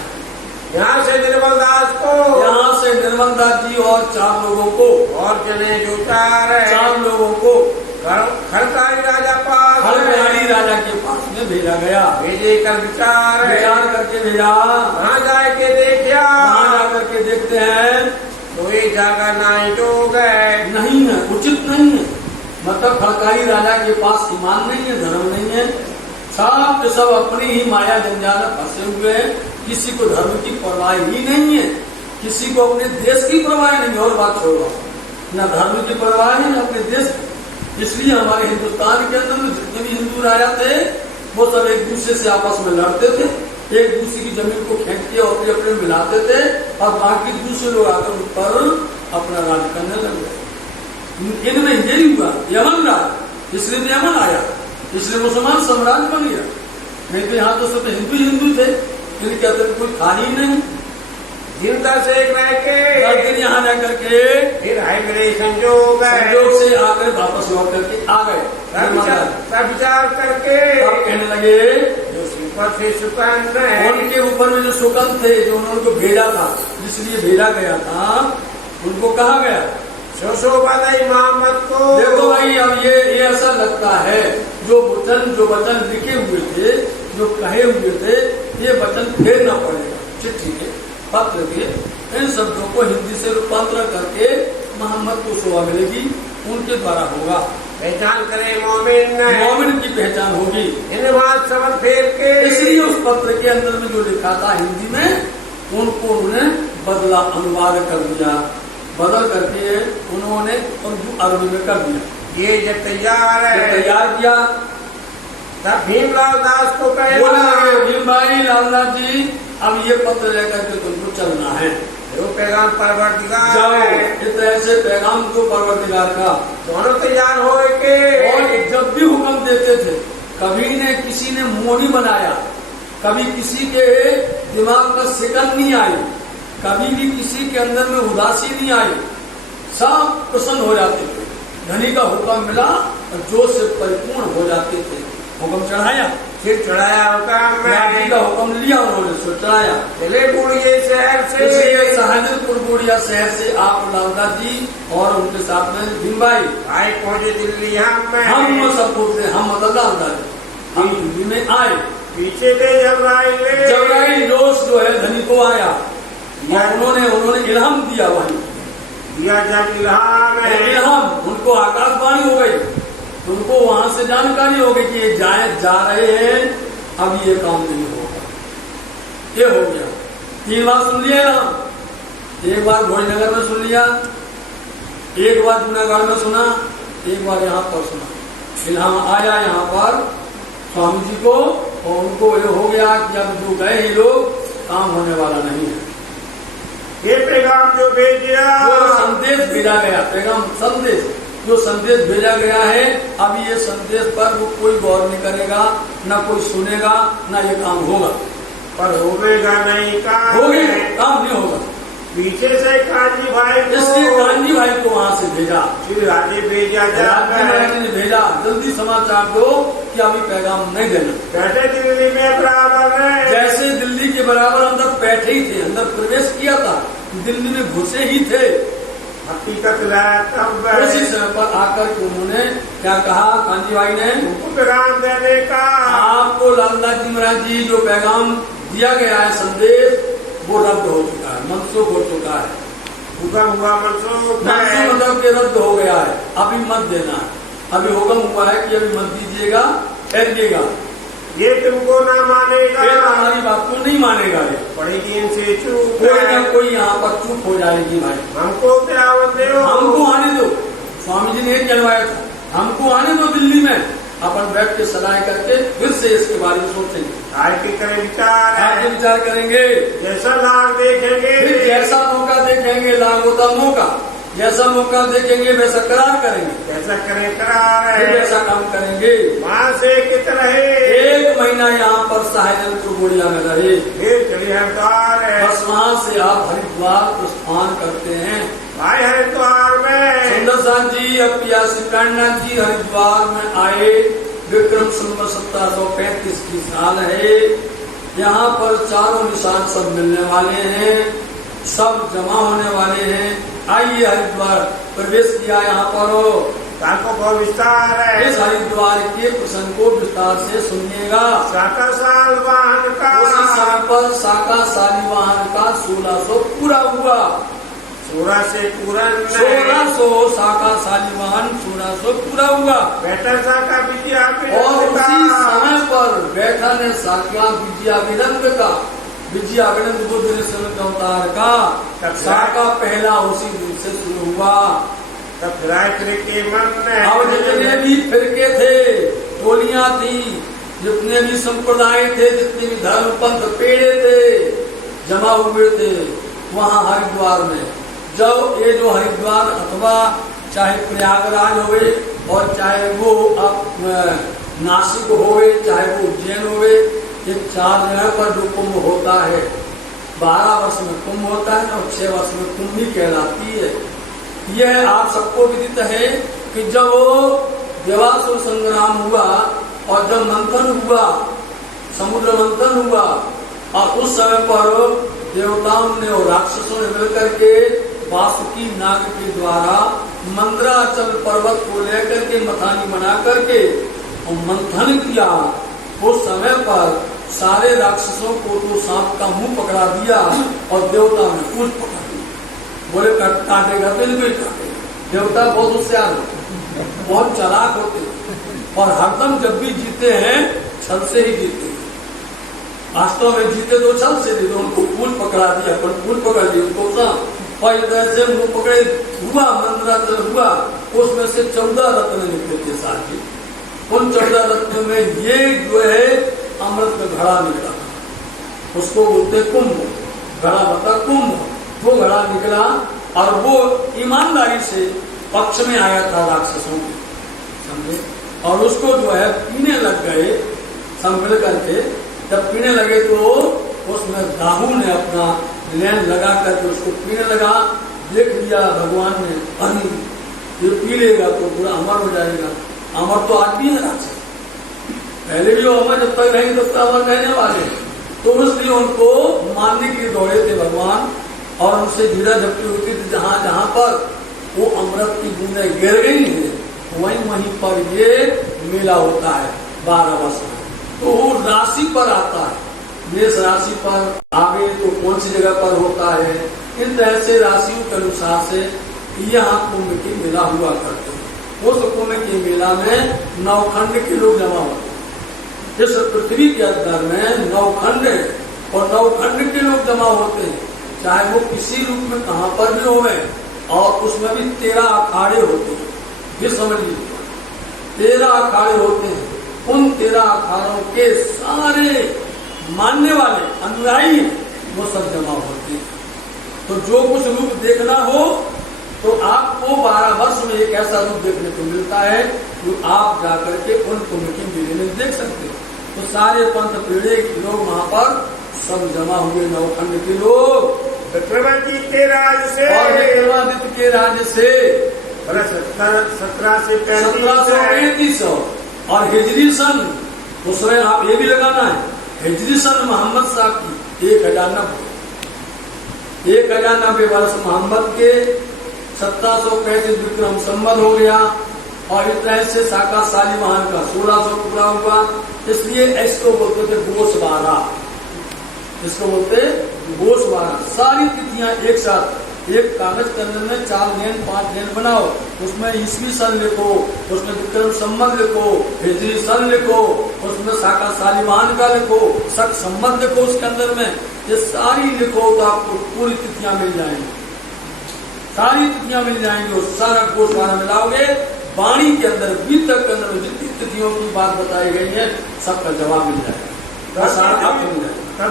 यहाँ से निर्मल दास को, यहाँ से निर्मल दास जी और 4 लोगों को, और जने जो 4 लोगों को खड़कारी राजा पास, खड़कारी राजा के पास में भेजा गया। भेजे कर विचार करके भेजा। वहाँ जाए के देखा, वहाँ जा करके देखते हैं तो ये जगह नहीं जोग है, नहीं है, उचित नहीं है। मतलब खड़कारी राजा के पास ईमान नहीं है, धर्म नहीं है, सब के सब अपनी ही माया जंजाल में फंसे हुए हैं। किसी को धर्म की परवाह ही नहीं है, किसी को अपने देश की परवाह नहीं। और बात छोड़ो, न धर्म की परवाह है न अपने देश की। इसलिए हमारे हिंदुस्तान के अंदर में जितने भी हिंदू राजा थे, वो सब एक दूसरे से आपस में लड़ते थे, एक दूसरे की जमीन को खेत के अपने अपने मिलाते थे, और बाकी दूसरे लोग आकर उन पर अपना राज करने लग गए। इनमें यही हुआ, यमन राज, इसलिए तो यमन आया, इसलिए मुसलमान साम्राज्य बन गया। नहीं तो यहाँ तो सब हिंदू थे, इनके अंदर कोई था ही नहीं। जिंदा से रह के दिन यहाँ रह करके फिर है मेरे संजोग से आकर वापस लौट करके आ गए। सब विचार करके अब कहने लगे जो ऊपर से सुकंद है, उनके ऊपर में जो सुकंद थे, जो उनको भेजा था, जिसलिए भेजा गया था, उनको कहा गया शोशो बधाई मोहम्मद को। देखो भाई, अब ये ऐसा लगता है जो वचन लिखे हुए थे, जो कहे हुए थे, ये वचन फेरना पड़ेगा। चिट्ठी के, पत्र के, इन शब्दों को हिंदी से रूपांतर करके मोहम्मद को शोभा मिलेगी, उनके द्वारा होगा। पहचान करे मोमिन की पहचान होगी। इन बात समझ फेर के, इसलिए उस पत्र के अंदर में जो लिखा था हिंदी में, उनको उन्होंने बदला, अनुवाद कर दिया, बदल करके उन्होंने उर्दू अरबी में कर दिया। ये जब तैयार जब है तैयार किया तब भीमलाल दास को बोलने कहा लगे भीम भाई लालदास जी अब ये पत्र लेकर के तुमको चलना है, जो पैगाम परवरदिगार जाओ है इस तरह से पैगाम को परवरदिगार का। दोनों तैयार हो के और जब भी हुक्म देते थे कभी ने किसी ने मुंह नहीं बनाया, कभी किसी के दिमाग में सिकन नहीं आई, कभी भी किसी के अंदर में उदासी नहीं आई, सब प्रसन्न हो जाते थे। धनी का हुक्म मिला और जोश से परिपूर्ण हो जाते थे। हुक्म चढ़ाया, फिर चढ़ाया होगा राजी का हुक्म लिया उन्होंने, सो चढ़ाया। चले बुढ़िए शहर से शाहजहांपुर बुढ़िया शहर से आप लालदास जी और उनके साथ में भीम भाई भाई पहुंचे दिल्ली हम सब बोलते हम मतलब लालदास जी हम दिल्ली में आए। पीछे थे जबराइल जोश जो है धनी को आया और उन्होंने इल्हाम दिया, वही दिया जब इल्हाम उनको आकाशवाणी हो गई, तो उनको वहां से जानकारी हो गई कि ये जा रहे हैं, अब ये काम नहीं होगा। ये हो गया, 3 बार सुन लिया, एक बार भोजनगर में सुन लिया, एक बार जूनागढ़ में सुना, एक बार यहाँ पर सुना। इल्हाम आया यहाँ पर स्वामी जी को और उनको ये हो गया कि अब जो गए हैं लोग काम होने वाला नहीं है। ये पैगाम जो भेजा, जो संदेश भेजा गया, पैगाम संदेश जो संदेश भेजा गया है, अब ये संदेश पर वो कोई गौर नहीं करेगा, ना कोई सुनेगा, ना ये काम होगा। पर होगा नहीं काम, काम नहीं होगा। पीछे से कांजी भाई को, इसलिए कांजी भाई को वहाँ से भेजा, फिर राजे भेजा, राजे ने भेजा जल्दी समाचार दो कि अभी पैगाम नहीं देना। बैठे दिल्ली में बराबर है, जैसे दिल्ली के बराबर अंदर बैठे ही थे, अंदर प्रवेश किया था, दिल्ली में घुसे ही थे, हकीकत तब उसी समय पर आकर के उन्होंने क्या कहा, कांजी भाई ने उनको पैगाम देने का, आपको लालदास जी महाराज जी जो पैगाम दिया गया है संदेश वो रद्द हो चुका है, मनसूख हो चुका है। हुक्म हुआ मनसूख मतलब के रद्द हो गया है, अभी मत देना है। अभी हुक्म हुआ है कि अभी मत दीजिएगा, ठहरिएगा, ये तुमको ना मानेगा, ये हमारी बात को नहीं मानेगा, ये पड़ेगी इनसे चूक, कोई ना कोई यहाँ पर चूक हो जाएगी। भाई हमको त्यावन दो, हमको आने दो, स्वामी जी ने कहलवाया था, हमको आने दो दिल्ली में, अपन बैठ के सलाह करके फिर से इसके बारे में सोचेंगे, आगे करें विचार, आगे विचार करेंगे, जैसा लाभ देखेंगे, फिर जैसा मौका देखेंगे, लाभ होता मौका, जैसा मौका देखेंगे वैसा करार करेंगे, कैसा करें करार है, वैसा काम करेंगे। वहाँ से कितना है, 1 महीना यहाँ पर शाहजहांपुर बुढ़िया में रहे, फिर चलिए हरिद्वार है, बस वहाँ से आप हरिद्वार प्रस्थान करते हैं। भाई हरिद्वार में सुंदर साथ जी अब पियासी प्राणनाथ जी हरिद्वार में आए, विक्रम संवत 1735 की साल है। यहाँ पर चारों निशान सब मिलने वाले हैं, सब जमा होने वाले हैं। आइए हरिद्वार प्रवेश किया यहाँ पर हो, ताको को विस्तार है, इस हरिद्वार के प्रसंग को विस्तार से सुनिएगा। साका साल वाहन का, उसी समय पर साका सालीवाहन का 1600 पूरा हुआ, 16 से पूरा 1600 साका सालीवाहन 1600 पूरा हुआ। बेटर साका विद्या और उसी समय पर बैठा ने साका विद्याविनंद का, विद्याविनंद बुद्ध ने समय अवतार का साका पहला उसी दिन से शुरू हुआ। तब के मन में अब जितने भी फिरके थे, टोलियां थी, जितने भी संप्रदाय थे, जितने भी धर्म पंथ पेड़े थे, जमा हुए थे वहाँ हरिद्वार में। जब ये जो हरिद्वार अथवा चाहे प्रयागराज होवे और चाहे वो नासिक होवे, चाहे वो उज्जैन होवे, ये 4 जगह पर जो कुंभ होता है, 12 वर्ष में कुंभ होता है और 6 वर्ष में कुंभी कहलाती है। यह आप सबको विदित है कि जब देवासुर संग्राम हुआ और जब मंथन हुआ, समुद्र मंथन हुआ, और उस समय पर देवताओं ने और राक्षसों ने मिलकर के वासुकी नाग के द्वारा मंदराचल पर्वत को लेकर के मथानी बना करके और मंथन किया। उस समय पर सारे राक्षसों को तो सांप का मुंह पकड़ा दिया और देवता ने पूंछ पकड़ा दी। बोले काटेगा तो इनको ही काटेगा। देवता बहुत होशियार होते, बहुत चालाक होते और हरदम जब भी जीते हैं छल से ही जीते हैं। वास्तव में जीते तो छल से नहीं, तो उनको पूंछ पकड़ा दिया, पर पूंछ पकड़ दी उनको सांप और जैसे मुंह पकड़े हुआ, मंदराचल हुआ, उसमें से 14 रत्न निकले थे साथी। उन 14 रत्न में ये जो है अमृत का घड़ा निकला, उसको बोलते कुंभ, घड़ा बता कुंभ। वो घड़ा निकला और वो ईमानदारी से पक्ष में आया था राक्षसों के, समझे। और उसको जो है पीने लग गए सब मिल करके। जब पीने लगे तो उसमें राहु ने अपना लेन लगा करके उसको पीने लगा। देख लिया भगवान ने, अरे ये पी लेगा तो पूरा अमर हो जाएगा। अमर तो आज भी है राक्षस, पहले भी वो अमर जब तक रहेंगे तब तक अमर रहने वाले। तो इसलिए उनको मारने के लिए दौड़े थे भगवान, और उनसे झीड़ा झपटी होती थी। जहां जहां पर वो अमृत की बूंदें गिर गई है वहीं वहीं पर ये मेला होता है 12 वर्ष में। तो वो राशि पर आता है, मेष राशि पर आगे तो कौन सी जगह पर होता है। इन तरह से राशियों के अनुसार से यहाँ कुंभ के मेला हुआ करते हैं। उस कुंभ के मेला में नवखंड के लोग जमा होते हैं। इस पृथ्वी के अंदर में नवखंड है और नवखंड के लोग जमा होते हैं, चाहे वो किसी रूप में कहां पर भी होवे। और उसमें भी 13 अखाड़े होते हैं, ये समझ लीजिए 13 अखाड़े होते हैं। उन 13 अखाड़ों के सारे मानने वाले अनुयायी वो सब जमा होते हैं। तो जो कुछ रूप देखना हो तो आपको 12 वर्ष में एक ऐसा रूप देखने को मिलता है जो आप जाकर के उन कुंभ के मेले में देख सकते हैं। तो सारे पंथ पीढ़े के लोग वहां पर सब जमा हुए, नवखंड के लोग चक्रवर्ती के राज से और विक्रमादित्य के राज्य से 1735 और हिजरी सन, उसमें आप ये भी लगाना है हिजरी सन मोहम्मद साहब की 1090 वर्ष मोहम्मद के 1735 विक्रम संवत हो गया। और इस तरह से साका शालिवाहन का 1600 पूरा हुआ। इसलिए इसको बोलते थे गोशवारा, इसको बोलते गोशवारा। सारी तिथियां एक साथ एक कागज के अंदर में 4 लेन 5 लेन बनाओ, उसमें ईस्वी सन लिखो, उसमें विक्रम संवत लिखो, हिजरी सन लिखो, उसमें साका शालिवाहन का लिखो, शक संवत लिखो उसके अंदर में। ये सारी लिखो तो आपको पूरी तिथियां मिल जाएंगी, सारी तिथियां मिल जाएंगी। और सारा गोशवारा मिलाओगे, वाणी के अंदर बीतक के अंदर जितनी तिथियों की बात बताई गई है सबका जवाब मिल जाएगा, सारा आपको मिल जाएगा। तो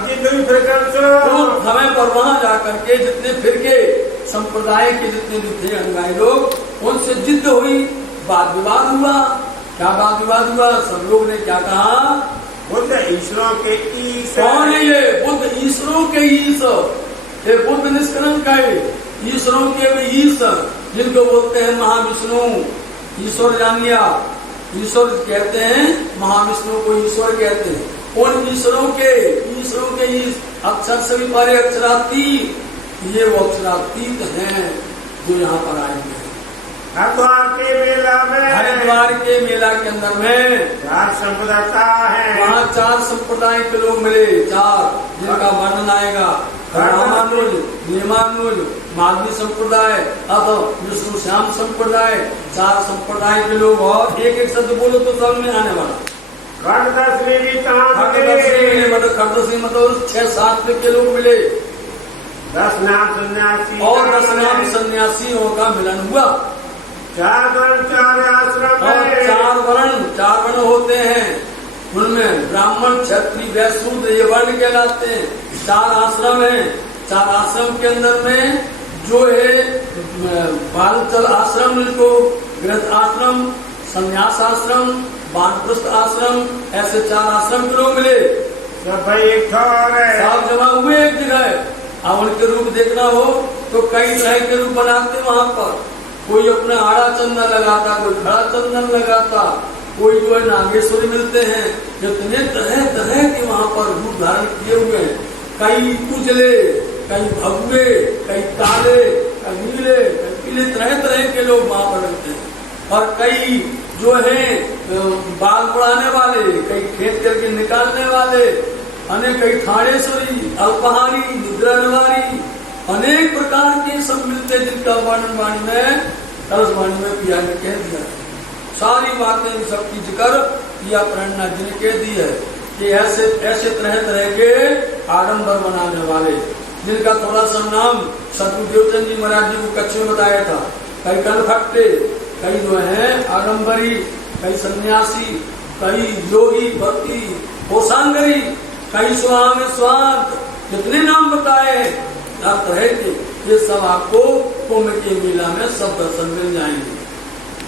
समय पर वहां जाकर के जितने फिरके संप्रदाय के जितने भी थे अनुयायी लोग, उनसे जिद्द हुई, वाद विवाद हुआ। क्या वाद विवाद हुआ? सब लोग ने क्या कहा, बुद्ध ईश्वरों के ईश। कौन है ये? बुद्ध ईश्वरों के ईश। ये बुद्ध निष्कलंक है, ईश्वरों के भी ईश, जिनको बोलते हैं महाविष्णु। ईश्वर जान लिया, ईश्वर कहते हैं, महाविष्णु को ईश्वर कहते हैं। उन ईश्वरों के ईश, अक्षर से भी परे अक्षरातीत, ये वो अक्षरातीत हैं जो यहाँ पर आए हैं। हरिद्वार के मेला में, हरिद्वार के मेला के अंदर में 4 संप्रदाय है। वहाँ 4 संप्रदाय के लोग मिले, 4 जिनका वर्णन आएगा। रामानुज, नेमानुज, मालवी संप्रदाय अथवा विष्णु श्याम संप्रदाय, 4 संप्रदाय के लोग। और एक एक शब्द बोलो तो सब में आने वाला। खड़दश्री भी खड़दश्री मतलब 6-7 के लोग मिले। 10 नाम सन्यासी और 10 नाम सन्यासियों का मिलन हुआ। 4 वर्ण 4 आश्रम और 4 वर्ण होते हैं। उनमें ब्राह्मण, क्षत्रिय, वैश्य, शूद्र ये वर्ण कहलाते हैं। 4 आश्रम हैं। 4 आश्रम के अंदर में जो है बालचल आश्रम, इनको गृहस्थ आश्रम, संन्यास आश्रम, वानप्रस्थ आश्रम, ऐसे 4 आश्रम के लोग मिले। सब एक सब जमा हुए एक जगह। अब उनके रूप देखना हो तो कई तरह के रूप बनाते वहां पर। कोई अपना आड़ा चंदन लगाता, कोई खड़ा चंदन लगाता, कोई जो है नागेश्वरी मिलते हैं। जितने तरह तरह के वहां पर रूप धारण किए हुए हैं, कई उजले, कई भगवे, कई काले, कई नीले, कई पीले, तरह तरह के लोग वहां पर रहते हैं। और कई जो है बाल बढ़ाने वाले, कई खेत करके निकालने वाले, अनेक कई ठाणेश्वरी, अल्पहारी, निद्रा निवारी, अनेक प्रकार के सब मिलते, जिनका वर्णन वाणी में कलशवाणी में पिया ने कह दिया। सारी बातें सबकी जिक्र पिया प्रेरणा जी ने कह दी है कि ऐसे ऐसे तरह तरह के आडम्बर बनाने वाले, जिनका थोड़ा सा नाम सतगुरु देवचंद जी महाराज जी को कच्छ में बताया था। कई कनफट्टे, कई जो है आडम्बरी, कई सन्यासी, कई योगी भक्ति होसांगरी, कई स्वामी स्वांत, कितने नाम बताए तरह के, ये सब आपको कुंभ के मेला में सब दर्शन मिल जाएंगे।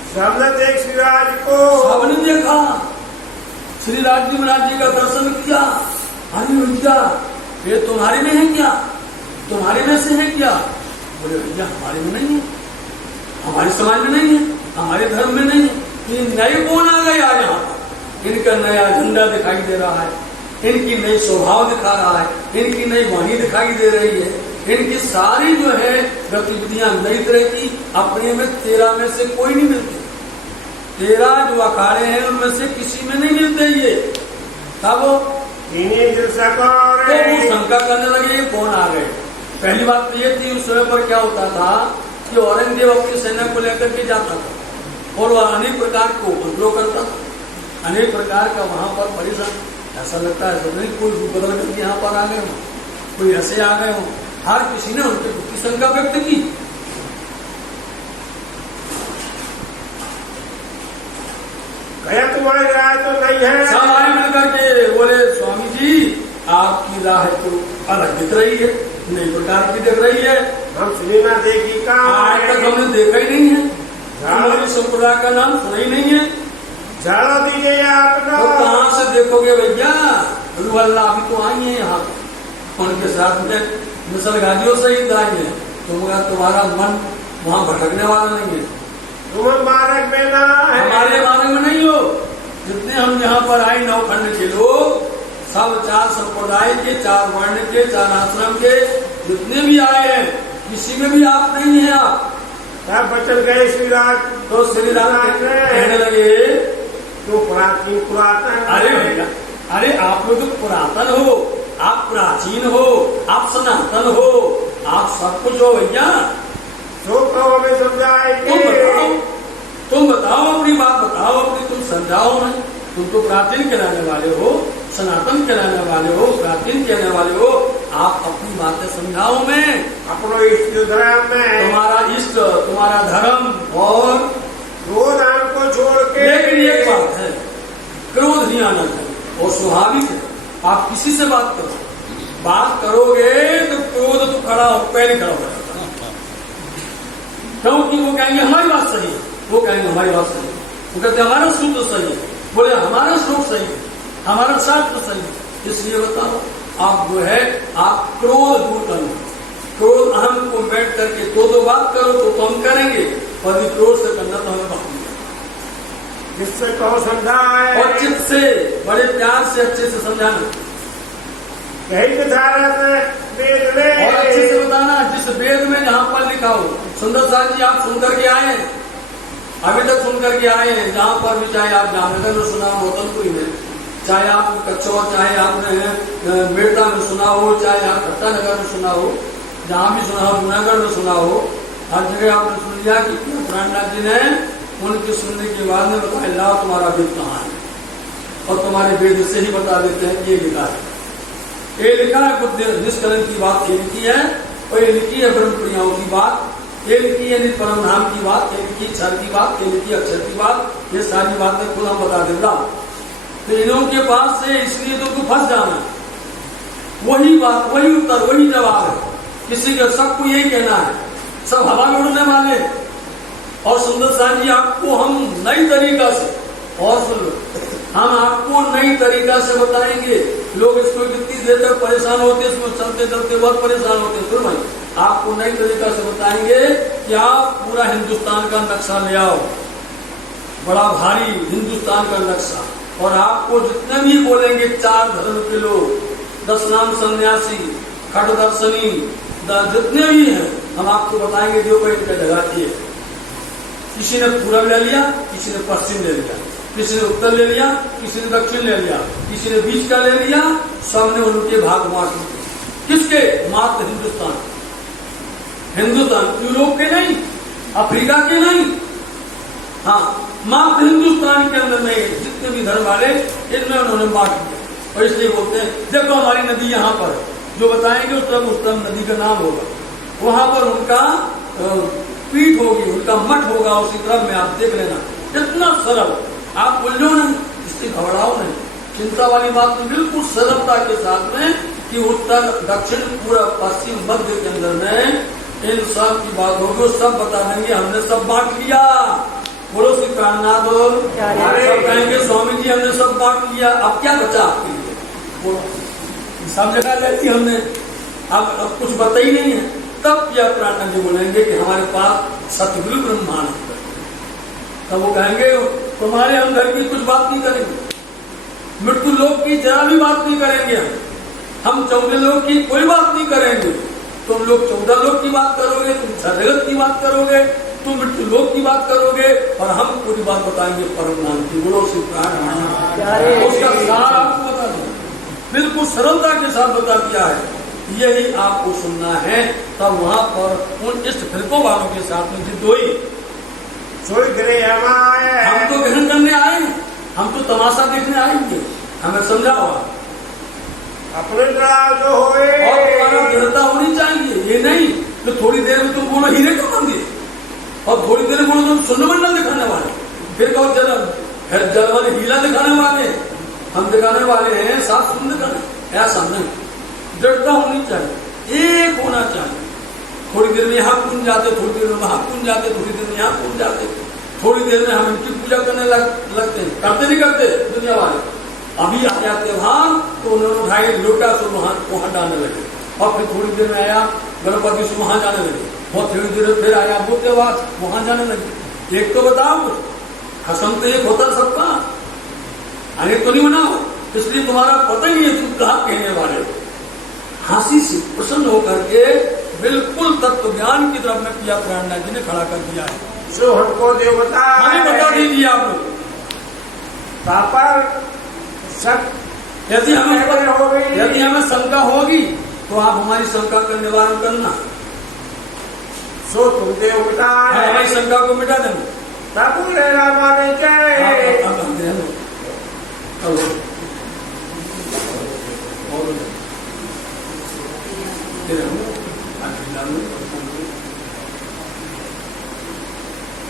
सबने देख श्रीराज को, सबने देखा श्री राज जी महाराज जी का दर्शन किया। अरे भैया ये तुम्हारे में है क्या, तुम्हारे में से है क्या? बोले भैया हमारे में नहीं है, हमारे समाज में नहीं है, हमारे धर्म में नहीं है। ये नए कौन आ गए आज यहाँ पर? इनका नया झंडा दिखाई दे रहा है, इनकी नई स्वभाव दिखा रहा है, इनकी नई वाणी दिखाई दे रही है, इनकी सारी जो है गतिविधियां नई तरह की। अपने में 13 में से कोई नहीं मिलती, 13 जो अखाड़े हैं उनमें से किसी में नहीं मिलते ये। तब तो वो शंका करने लगे कौन आ गए। पहली बात तो ये थी, उस समय पर क्या होता था कि औरंगजेब अपनी सेना को लेकर के जाता था और वह अनेक प्रकार को उपद्रव करता था, अनेक प्रकार का वहां पर परेशान। ऐसा लगता है सब नहीं कोई बदल करके यहाँ पर आ गए हो, कोई ऐसे आ गए हो। हर किसी ने उनके प्रति शंका व्यक्त की। गया तुम्हारी राय तो नहीं है। सब आए मिलकर के बोले स्वामी जी आपकी राह तो अलग दिख रही है, नई प्रकार की दिख रही है। हम सिनेमा देखी का आज तक हमने देखा ही नहीं है, हमारी संप्रदाय का नाम सुना ही नहीं है। झाड़ो दीजिए आप तो कहाँ से देखोगे भैया? अल्लाह अभी तो आई है यहाँ, उनके साथ में मिसल गाजियों से ही आएंगे। तुम्हारा मन वहाँ भटकने वाला नहीं है, तुम मार्ग में ना है, हमारे मार्ग में नहीं हो। जितने हम यहाँ पर आए नौखंड के लोग, सब 4 संप्रदाय के, 4 वर्ण के, 4 आश्रम के जितने भी आए हैं, किसी में भी आप नहीं है। आप सब बचल गए श्रीराज। तो श्रीराज कहने लगे तो प्राचीन पुरातन। अरे भैया, अरे आप लोग तो पुरातन हो, आप प्राचीन हो, आप सनातन हो, आप सब कुछ हो भैया। तो हमें समझाएंगे। तुम बताओ अपनी बात बताओ अपनी, तुम समझाओ मैं। तुम तो प्राचीन कहलाने वाले हो, सनातन कहलाने वाले हो, प्राचीन कहने वाले हो, आप अपनी बातें समझाओ मैं। अपनो इष्ट धर्म में, तुम्हारा इष्ट, तुम्हारा धर्म और क्रोध हमको छोड़ के। लेकिन एक बात है, क्रोध नहीं आना चाहिए और स्वाभाविक है। आप किसी से बात करो, बात करोगे तो क्रोध तो खड़ा हो, पहले खड़ा हो जाता है। क्योंकि वो कहेंगे हमारी बात सही है, वो कहेंगे हमारी बात सही है, वो कहते हमारा सूत्र सही है, बोले हमारा श्लोक सही है, हमारा शास्त्र सही है। इसलिए बताओ आप जो है आप क्रोध दूर करो, क्रोध अहम को बैठ करके दो बात करो तो हम करेंगे, और क्रोध से करना तो हमें बात नहीं। जिससे कहो समझाए और चित्त से बड़े प्यार से अच्छे से समझाना, यही विचारा से वेद में और अच्छे से बताना जिस वेद में जहाँ पर लिखा हो। सुंदर साहब जी आप सुन करके आए, अभी तक सुन करके आए हैं, जहाँ पर भी, चाहे आप जामनगर में सुना हो, मोतनपुरी में, चाहे आप कच्चौर, चाहे आपने बेड़ता में सुना हो, चाहे आप भट्टा नगर में सुना हो, जहाँ भी सुना हो, जूनागढ़ में सुना हो, हर जगह आपने सुन लिया कि प्राणनाथ जी ने उनके सुनने के बाद में बताया ला तुम्हारा वेद कहाँ है, और तुम्हारे वेद से ही बता देते हैं कि ये लिखा है, ये लिखा है बुद्ध निष्कलन की बात ये लिखी है, और ये लिखी है ब्रह्म प्रियाओं की बात, ये लिखी है नित्य परम धाम की बात, ये लिखी क्षर की बात, ये लिखी अक्षर की बात, ये सारी बातें खुद हम बता देता। तो इन्हों के पास से इसलिए तो फंस जाना, वही बात, वही उत्तर, वही जवाब है। किसी का सबको यही कहना है, सब हवा में उड़ने वाले। और सुंदर साहब जी आपको हम नई तरीका से, और सुन लो, हम आपको नई तरीका से बताएंगे। लोग इसको कितनी देर तक परेशान होते हैं, इसमें चलते चलते बहुत परेशान होते हैं। सुन भाई, आपको नई तरीका से बताएंगे कि आप पूरा हिंदुस्तान का नक्शा ले आओ, बड़ा भारी हिंदुस्तान का नक्शा, और आपको जितने भी बोलेंगे 4 धर्म के लोग, 10 नाम सन्यासी, खट दर्शनी, जितने भी हैं, हम आपको बताएंगे जो कोई इनका जगह है। किसी ने पूरब ले लिया, किसी ने पश्चिम ले लिया, किसी ने उत्तर ले लिया, किसी ने दक्षिण ले लिया, किसी ने बीच का ले लिया, सबने उनके भाग बांट दिए। किसके? मात्र हिंदुस्तान, हिंदुस्तान, यूरोप के नहीं, अफ्रीका के नहीं, हाँ मात्र हिंदुस्तान के अंदर में जितने भी धर्म वाले, इनमें उन्होंने बांट दिया। और इसलिए बोलते हैं देखो हमारी नदी यहाँ पर है, जो बताएंगे उस तरफ नदी का नाम होगा, वहां पर उनका पीठ होगी, इनका मठ होगा उसी तरह में आप देख लेना, इतना सरल, आप उलझो नहीं, इससे घबराओ नहीं, चिंता वाली बात नहीं, बिल्कुल सरलता के साथ में कि उत्तर दक्षिण पूर्व पश्चिम मध्य के अंदर में इन सब की बात होगी, वो सब बता देंगे, हमने सब बांट लिया। बोलो श्री प्राणनाथ, सब कहेंगे स्वामी जी हमने सब बांट लिया, अब क्या बचा आपके लिए? बोलो, सब जगह लेती हमने, अब कुछ बता ही नहीं है। तब क्या प्राणनाथ जी बोलेंगे कि हमारे पास सतगुरु ब्रह्मानंद है। तब वो कहेंगे तुम्हारे हम घर की कुछ बात नहीं करेंगे, मृत्यु लोक की जरा भी बात नहीं करेंगे, हम 14 लोक की कोई बात नहीं करेंगे। तुम लोग 14 लोक की बात करोगे, तुम जगत की बात करोगे, तुम मृत्यु लोक की बात करोगे, और हम पूरी बात बताएंगे परम नाम की। बोलो श्री प्राण, उसका सार आपको बता दो, बिल्कुल सरलता के साथ बता दिया है, यही आपको सुनना है। तब वहाँ पर उन इष्ट फिरकों वालों के साथ में जिद हुई, हम तो ग्रहण करने आए, हम तो तमाशा देखने आएंगे, हमें समझाओ अपने जो होए और तुम्हारा दृढ़ता होनी चाहिए। ये नहीं तो थोड़ी देर में तुम बोलो हीरे का मंदिर, और थोड़ी देर में बोलो तुम सुंदरमंडल दिखाने वाले, फिर कहो जल वाले हीला दिखाने वाले, हम दिखाने वाले हैं साफ सुंदर करने, ऐसा नहीं, दृढ़ता होनी चाहिए, एक होना चाहिए। थोड़ी देर में यहाँ कूद जाते, थोड़ी देर में वहां कूद जाते, थोड़ी देर में यहाँ कूद जाते, थोड़ी देर में हम इनकी पूजा करने लगते हैं, करते नहीं करते दुनिया वाले। अभी आ जाते वहां तो उन्होंने उठाए लोटा से वहां डालने लगे, और फिर थोड़ी देर में आया गणपति से वहां जाने लगे, और थोड़ी देर फिर आया बुद्धवास वहां जाने लगे। एक तो बताओ, हसम तो एक होता सबका, अनेक तो नहीं बनाओ, इसलिए तुम्हारा पता ही नहीं है तुम कहाँ कहने वाले। हंसी से प्रसन्न होकर के बिल्कुल तत्व ज्ञान की तरफ में किया प्राणनाथ जी ने खड़ा कर दिया है। जो हमको देवता हमें बता दीजिए आप लोग, सब यदि हमें शंका होगी तो आप हमारी शंका का निवारण करना, सो तुम देवता हमारी शंका को मिटा देना। माने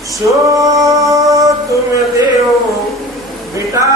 सो तुम देव बेटा